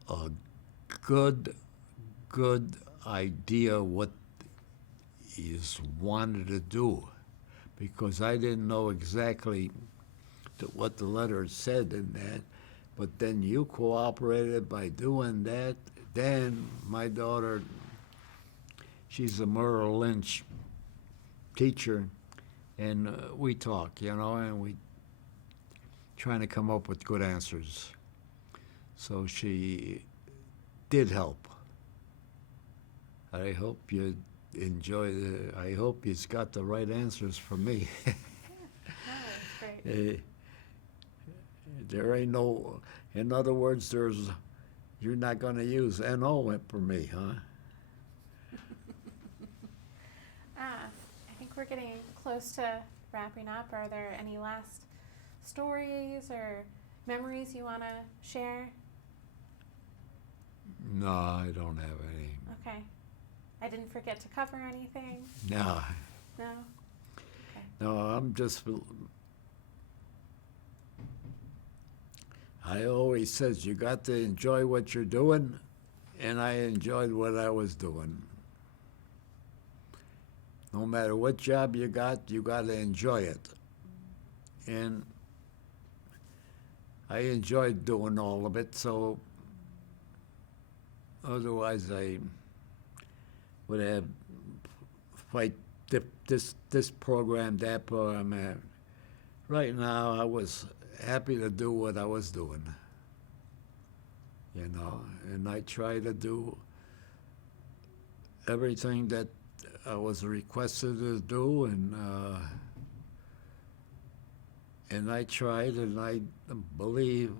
a good idea what is wanted to do, because I didn't know exactly what the letter said in that, but then you cooperated by doing that. Then my daughter, she's a Merrill Lynch teacher, and we talk, you know, and we trying to come up with good answers. So she did help. I hope you enjoy the. I hope he's got the right answers for me. No, it's great. Eh, there ain't no. In other words, there's. You're not going to use NO for me, huh? I think we're getting close to wrapping up. Are there any last stories or memories you want to share? No, I don't have any. Okay. I didn't forget to cover anything? No, No? no, I'm just. I always says you got to enjoy what you're doing, and I enjoyed what I was doing. No matter what job you got to enjoy it. And I enjoyed doing all of it, so otherwise I would have fight this program, that program. Right now, I was happy to do what I was doing, and I try to do everything that I was requested to do, and I tried, and I believe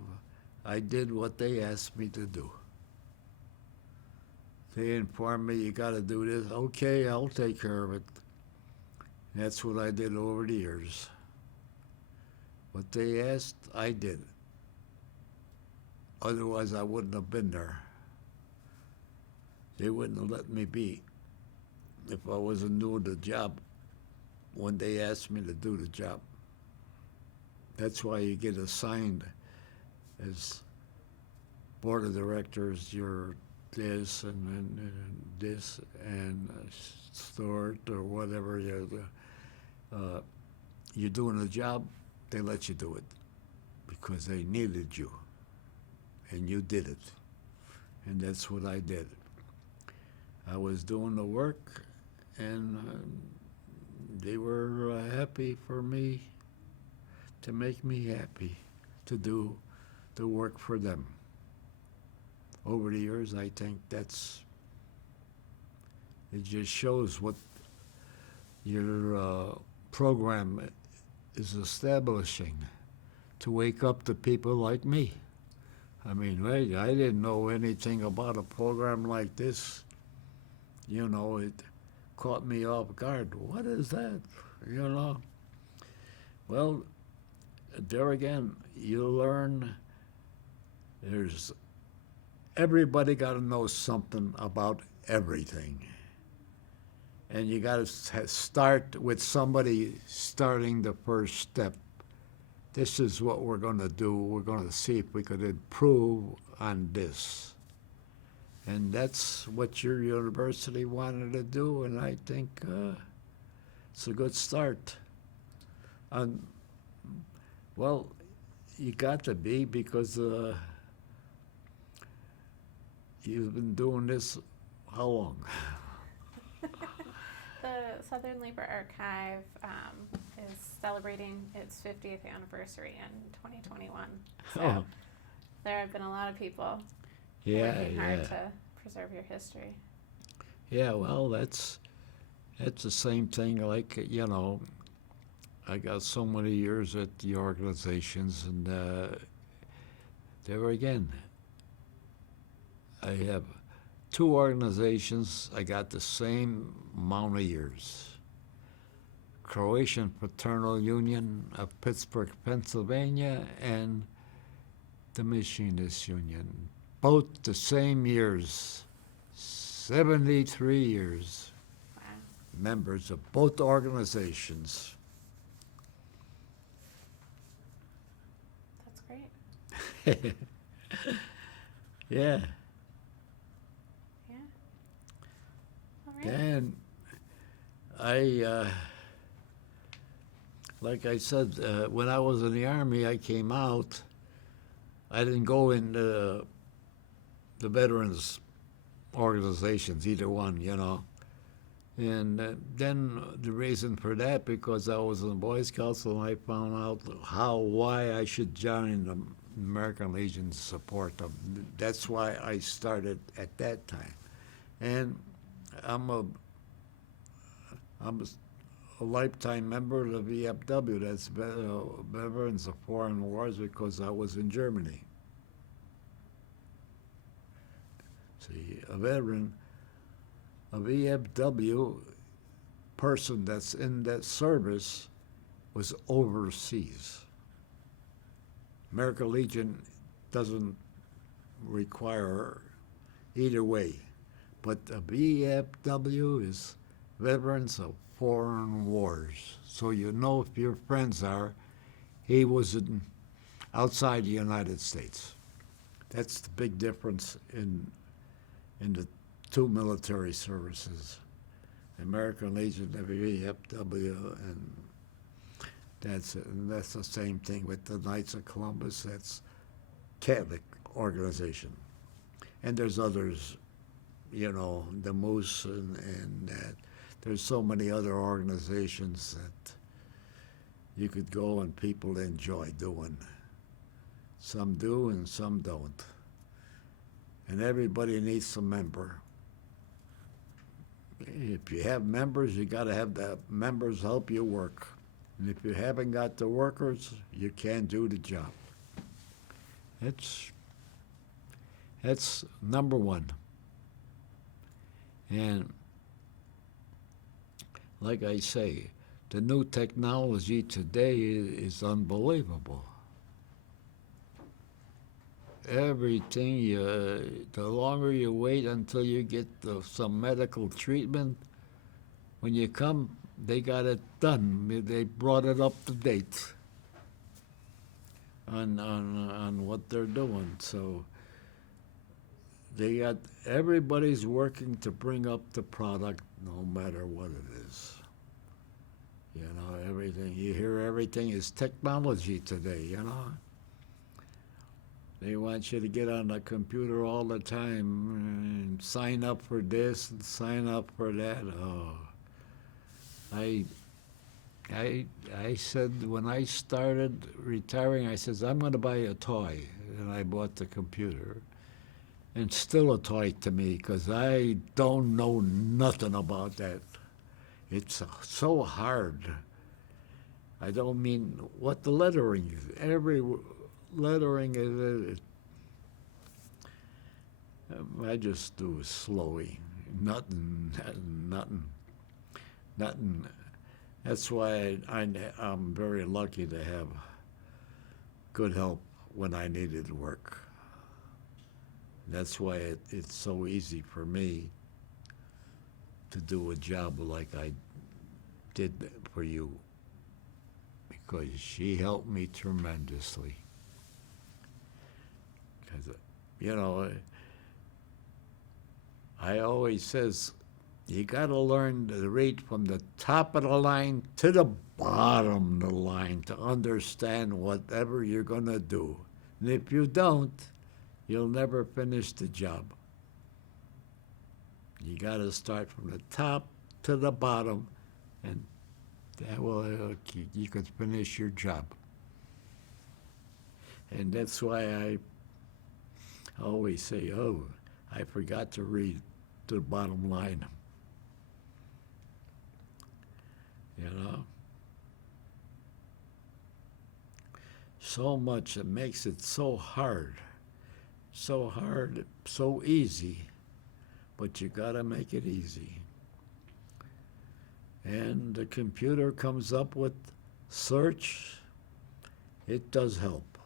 I did what they asked me to do. They informed me, you got to do this. Okay, I'll take care of it. That's what I did over the years. What they asked, I did. Otherwise, I wouldn't have been there. They wouldn't have let me be if I wasn't doing the job when they asked me to do the job. That's why you get assigned as board of directors. You're this and this and steward or whatever. You're doing the job, they let you do it because they needed you, and you did it. And that's what I did. I was doing the work, and they were happy for me to make me happy to do the work for them. Over the years, I think it just shows what your program is establishing to wake up the people like me. I mean, right, I didn't know anything about a program like this. It caught me off guard. What is that? Well, there again, you learn everybody got to know something about everything. And you got to start with somebody starting the first step. This is what we're going to do. We're going to see if we could improve on this. And that's what your university wanted to do, and I think it's a good start. Well, you got to be, because you've been doing this how long? The Southern Labor Archive is celebrating its 50th anniversary in 2021. So there have been a lot of people working hard to preserve your history. Yeah, well, that's the same thing. Like, I got so many years at the organizations, and there again, I have 2 organizations. I got the same amount of years. Croatian Fraternal Union of Pittsburgh, Pennsylvania, and the Machinist Union. Both the same years, 73 years. Wow. Members of both organizations. That's great. Yeah. Yeah. All right. And I, like I said, when I was in the Army, I came out. I didn't go in the veterans organizations, either one, And then the reason for that, because I was in the Boy Scouts, and I found out why I should join the American Legion to support them. That's why I started at that time. And I'm a I'm a lifetime member of the VFW. That's Veterans of Foreign Wars because I was in Germany. See, a veteran, a VFW person that's in that service was overseas. American Legion doesn't require either way, but a VFW is Veterans of Foreign Wars. So you know if your friends are, he was outside the United States. That's the big difference in the two military services, American Legion, VFW, and that's it. And that's the same thing with the Knights of Columbus. That's Catholic organization, and there's others, the Moose and that. There's so many other organizations that you could go and people enjoy doing. Some do and some don't. And everybody needs a member. If you have members, you got to have the members help you work. And if you haven't got the workers, you can't do the job. That's number one. And like I say, the new technology today is unbelievable. Everything, the longer you wait until you get some medical treatment, when you come, they got it done. They brought it up to date on what they're doing. So everybody's working to bring up the product no matter what it is. Everything, you hear everything is technology today, They want you to get on the computer all the time and sign up for this and sign up for that. Oh, I said when I started retiring, I said, I'm going to buy a toy. And I bought the computer. And still a toy to me because I don't know nothing about that. It's so hard. I don't mean what the lettering is. Every lettering is. I just do it slowly. Nothing. That's why I'm very lucky to have good help when I needed work. That's why it's so easy for me to do a job like I did for you, because she helped me tremendously. Because, I always says, you got to learn to read from the top of the line to the bottom of the line to understand whatever you're going to do. And if you don't, you'll never finish the job. You got to start from the top to the bottom, and that will you can finish your job. And that's why I always say, oh, I forgot to read to the bottom line. So much, it makes it so hard, so easy, but you gotta make it easy. And the computer comes up with search. It does help.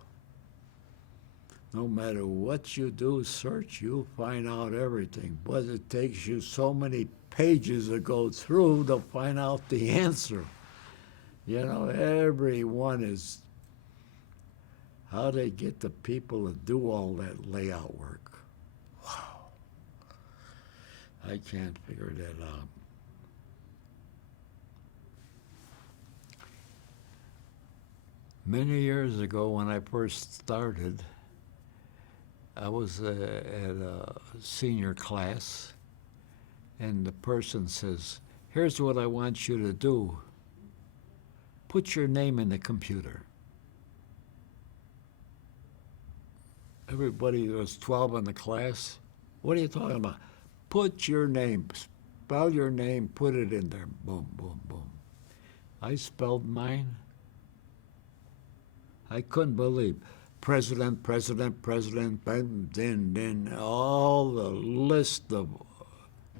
No matter what you do, search, you'll find out everything. But it takes you so many pages to go through to find out the answer. Everyone is how they get the people to do all that layout work. Wow. I can't figure that out. Many years ago when I first started, I was at a senior class, and the person says, here's what I want you to do. Put your name in the computer. Everybody, there was 12 in the class. What are you talking about? Put your name. spell your name, put it in there. Boom, boom, boom. I spelled mine. I couldn't believe president, then all the list of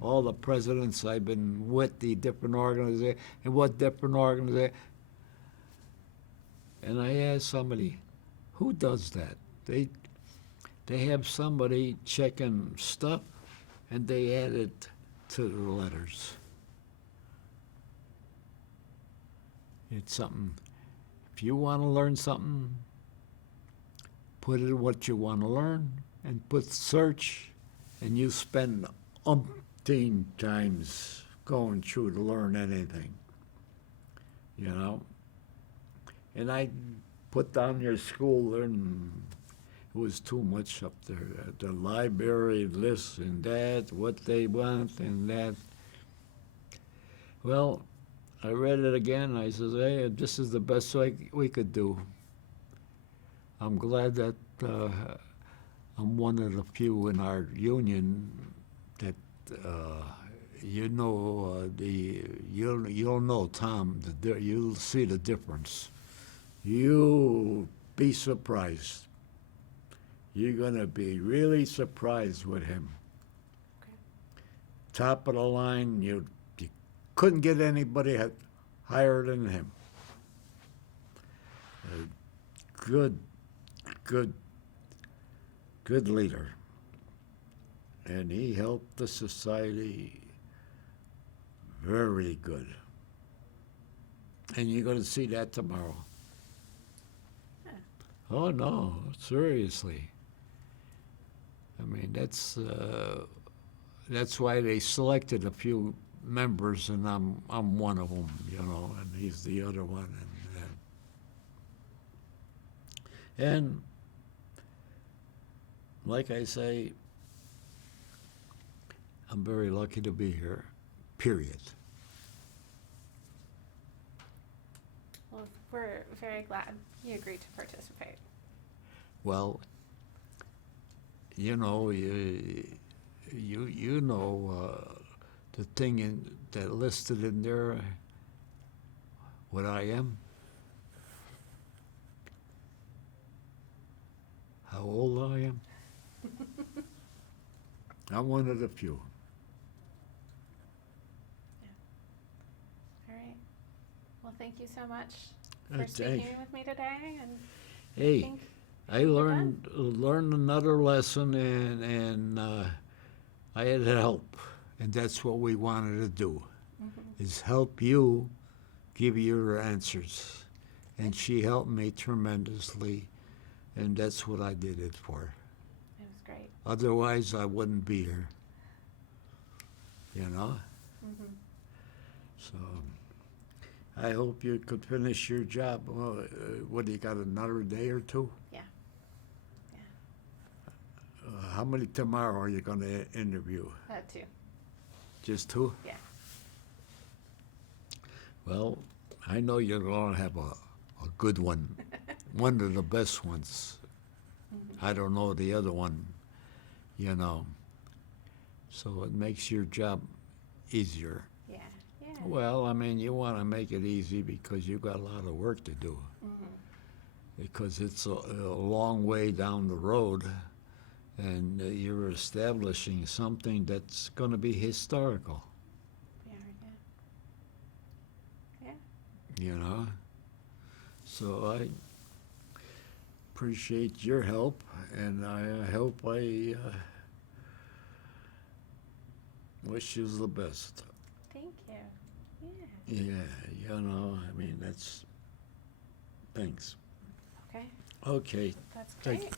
all the presidents I've been with, the different organizations, and what different organizations. And I asked somebody, who does that? They have somebody checking stuff, and they add it to the letters. It's something. If you want to learn something, put in what you want to learn, and put search, and you spend umpteen times going through to learn anything. You know? And I put down your school there, and it was too much up there. The library, this and that, what they want and that. Well, I read it again. I says, hey, this is the best we could do. I'm glad that I'm one of the few in our union that you'll know Tom. You'll see the difference. You'll be surprised. You're gonna be really surprised with him. Okay. Top of the line. You couldn't get anybody higher than him. Good leader. And he helped the society very good. And you're going to see that tomorrow. Huh. Oh, no, seriously. I mean, that's why they selected a few members, and I'm one of them, you know, and he's the other one. And like I say, I'm very lucky to be here, period. Well, we're very glad you agreed to participate. Well, you know, the thing that listed in there, what I am, how old I am. I'm one of the few. All right. Well, thank you so much for Thank- speaking with me today. And Hey, think I we're learned another lesson, and I had help, and that's what we wanted to do, is help you give your answers, and she helped me tremendously, and that's what I did it for. it was great. Otherwise, I wouldn't be here. You know. So I hope you could finish your job. Well, what do you got? Another day or two? Yeah. How many tomorrow are you going to interview? 2. Just 2? Yeah. Well, I know you're going to have a good one, one of the best ones. I don't know the other one, you know. So it makes your job easier. Yeah. Yeah. Well, I mean, you want to make it easy because you got a lot of work to do. Because it's a long way down the road, and you're establishing something that's going to be historical. Yeah. You know? So I appreciate your help, and I hope I wish you the best. Thank you. Yeah. Yeah, you know, I mean, that's, thanks. Okay. Okay, That's Thank great. you.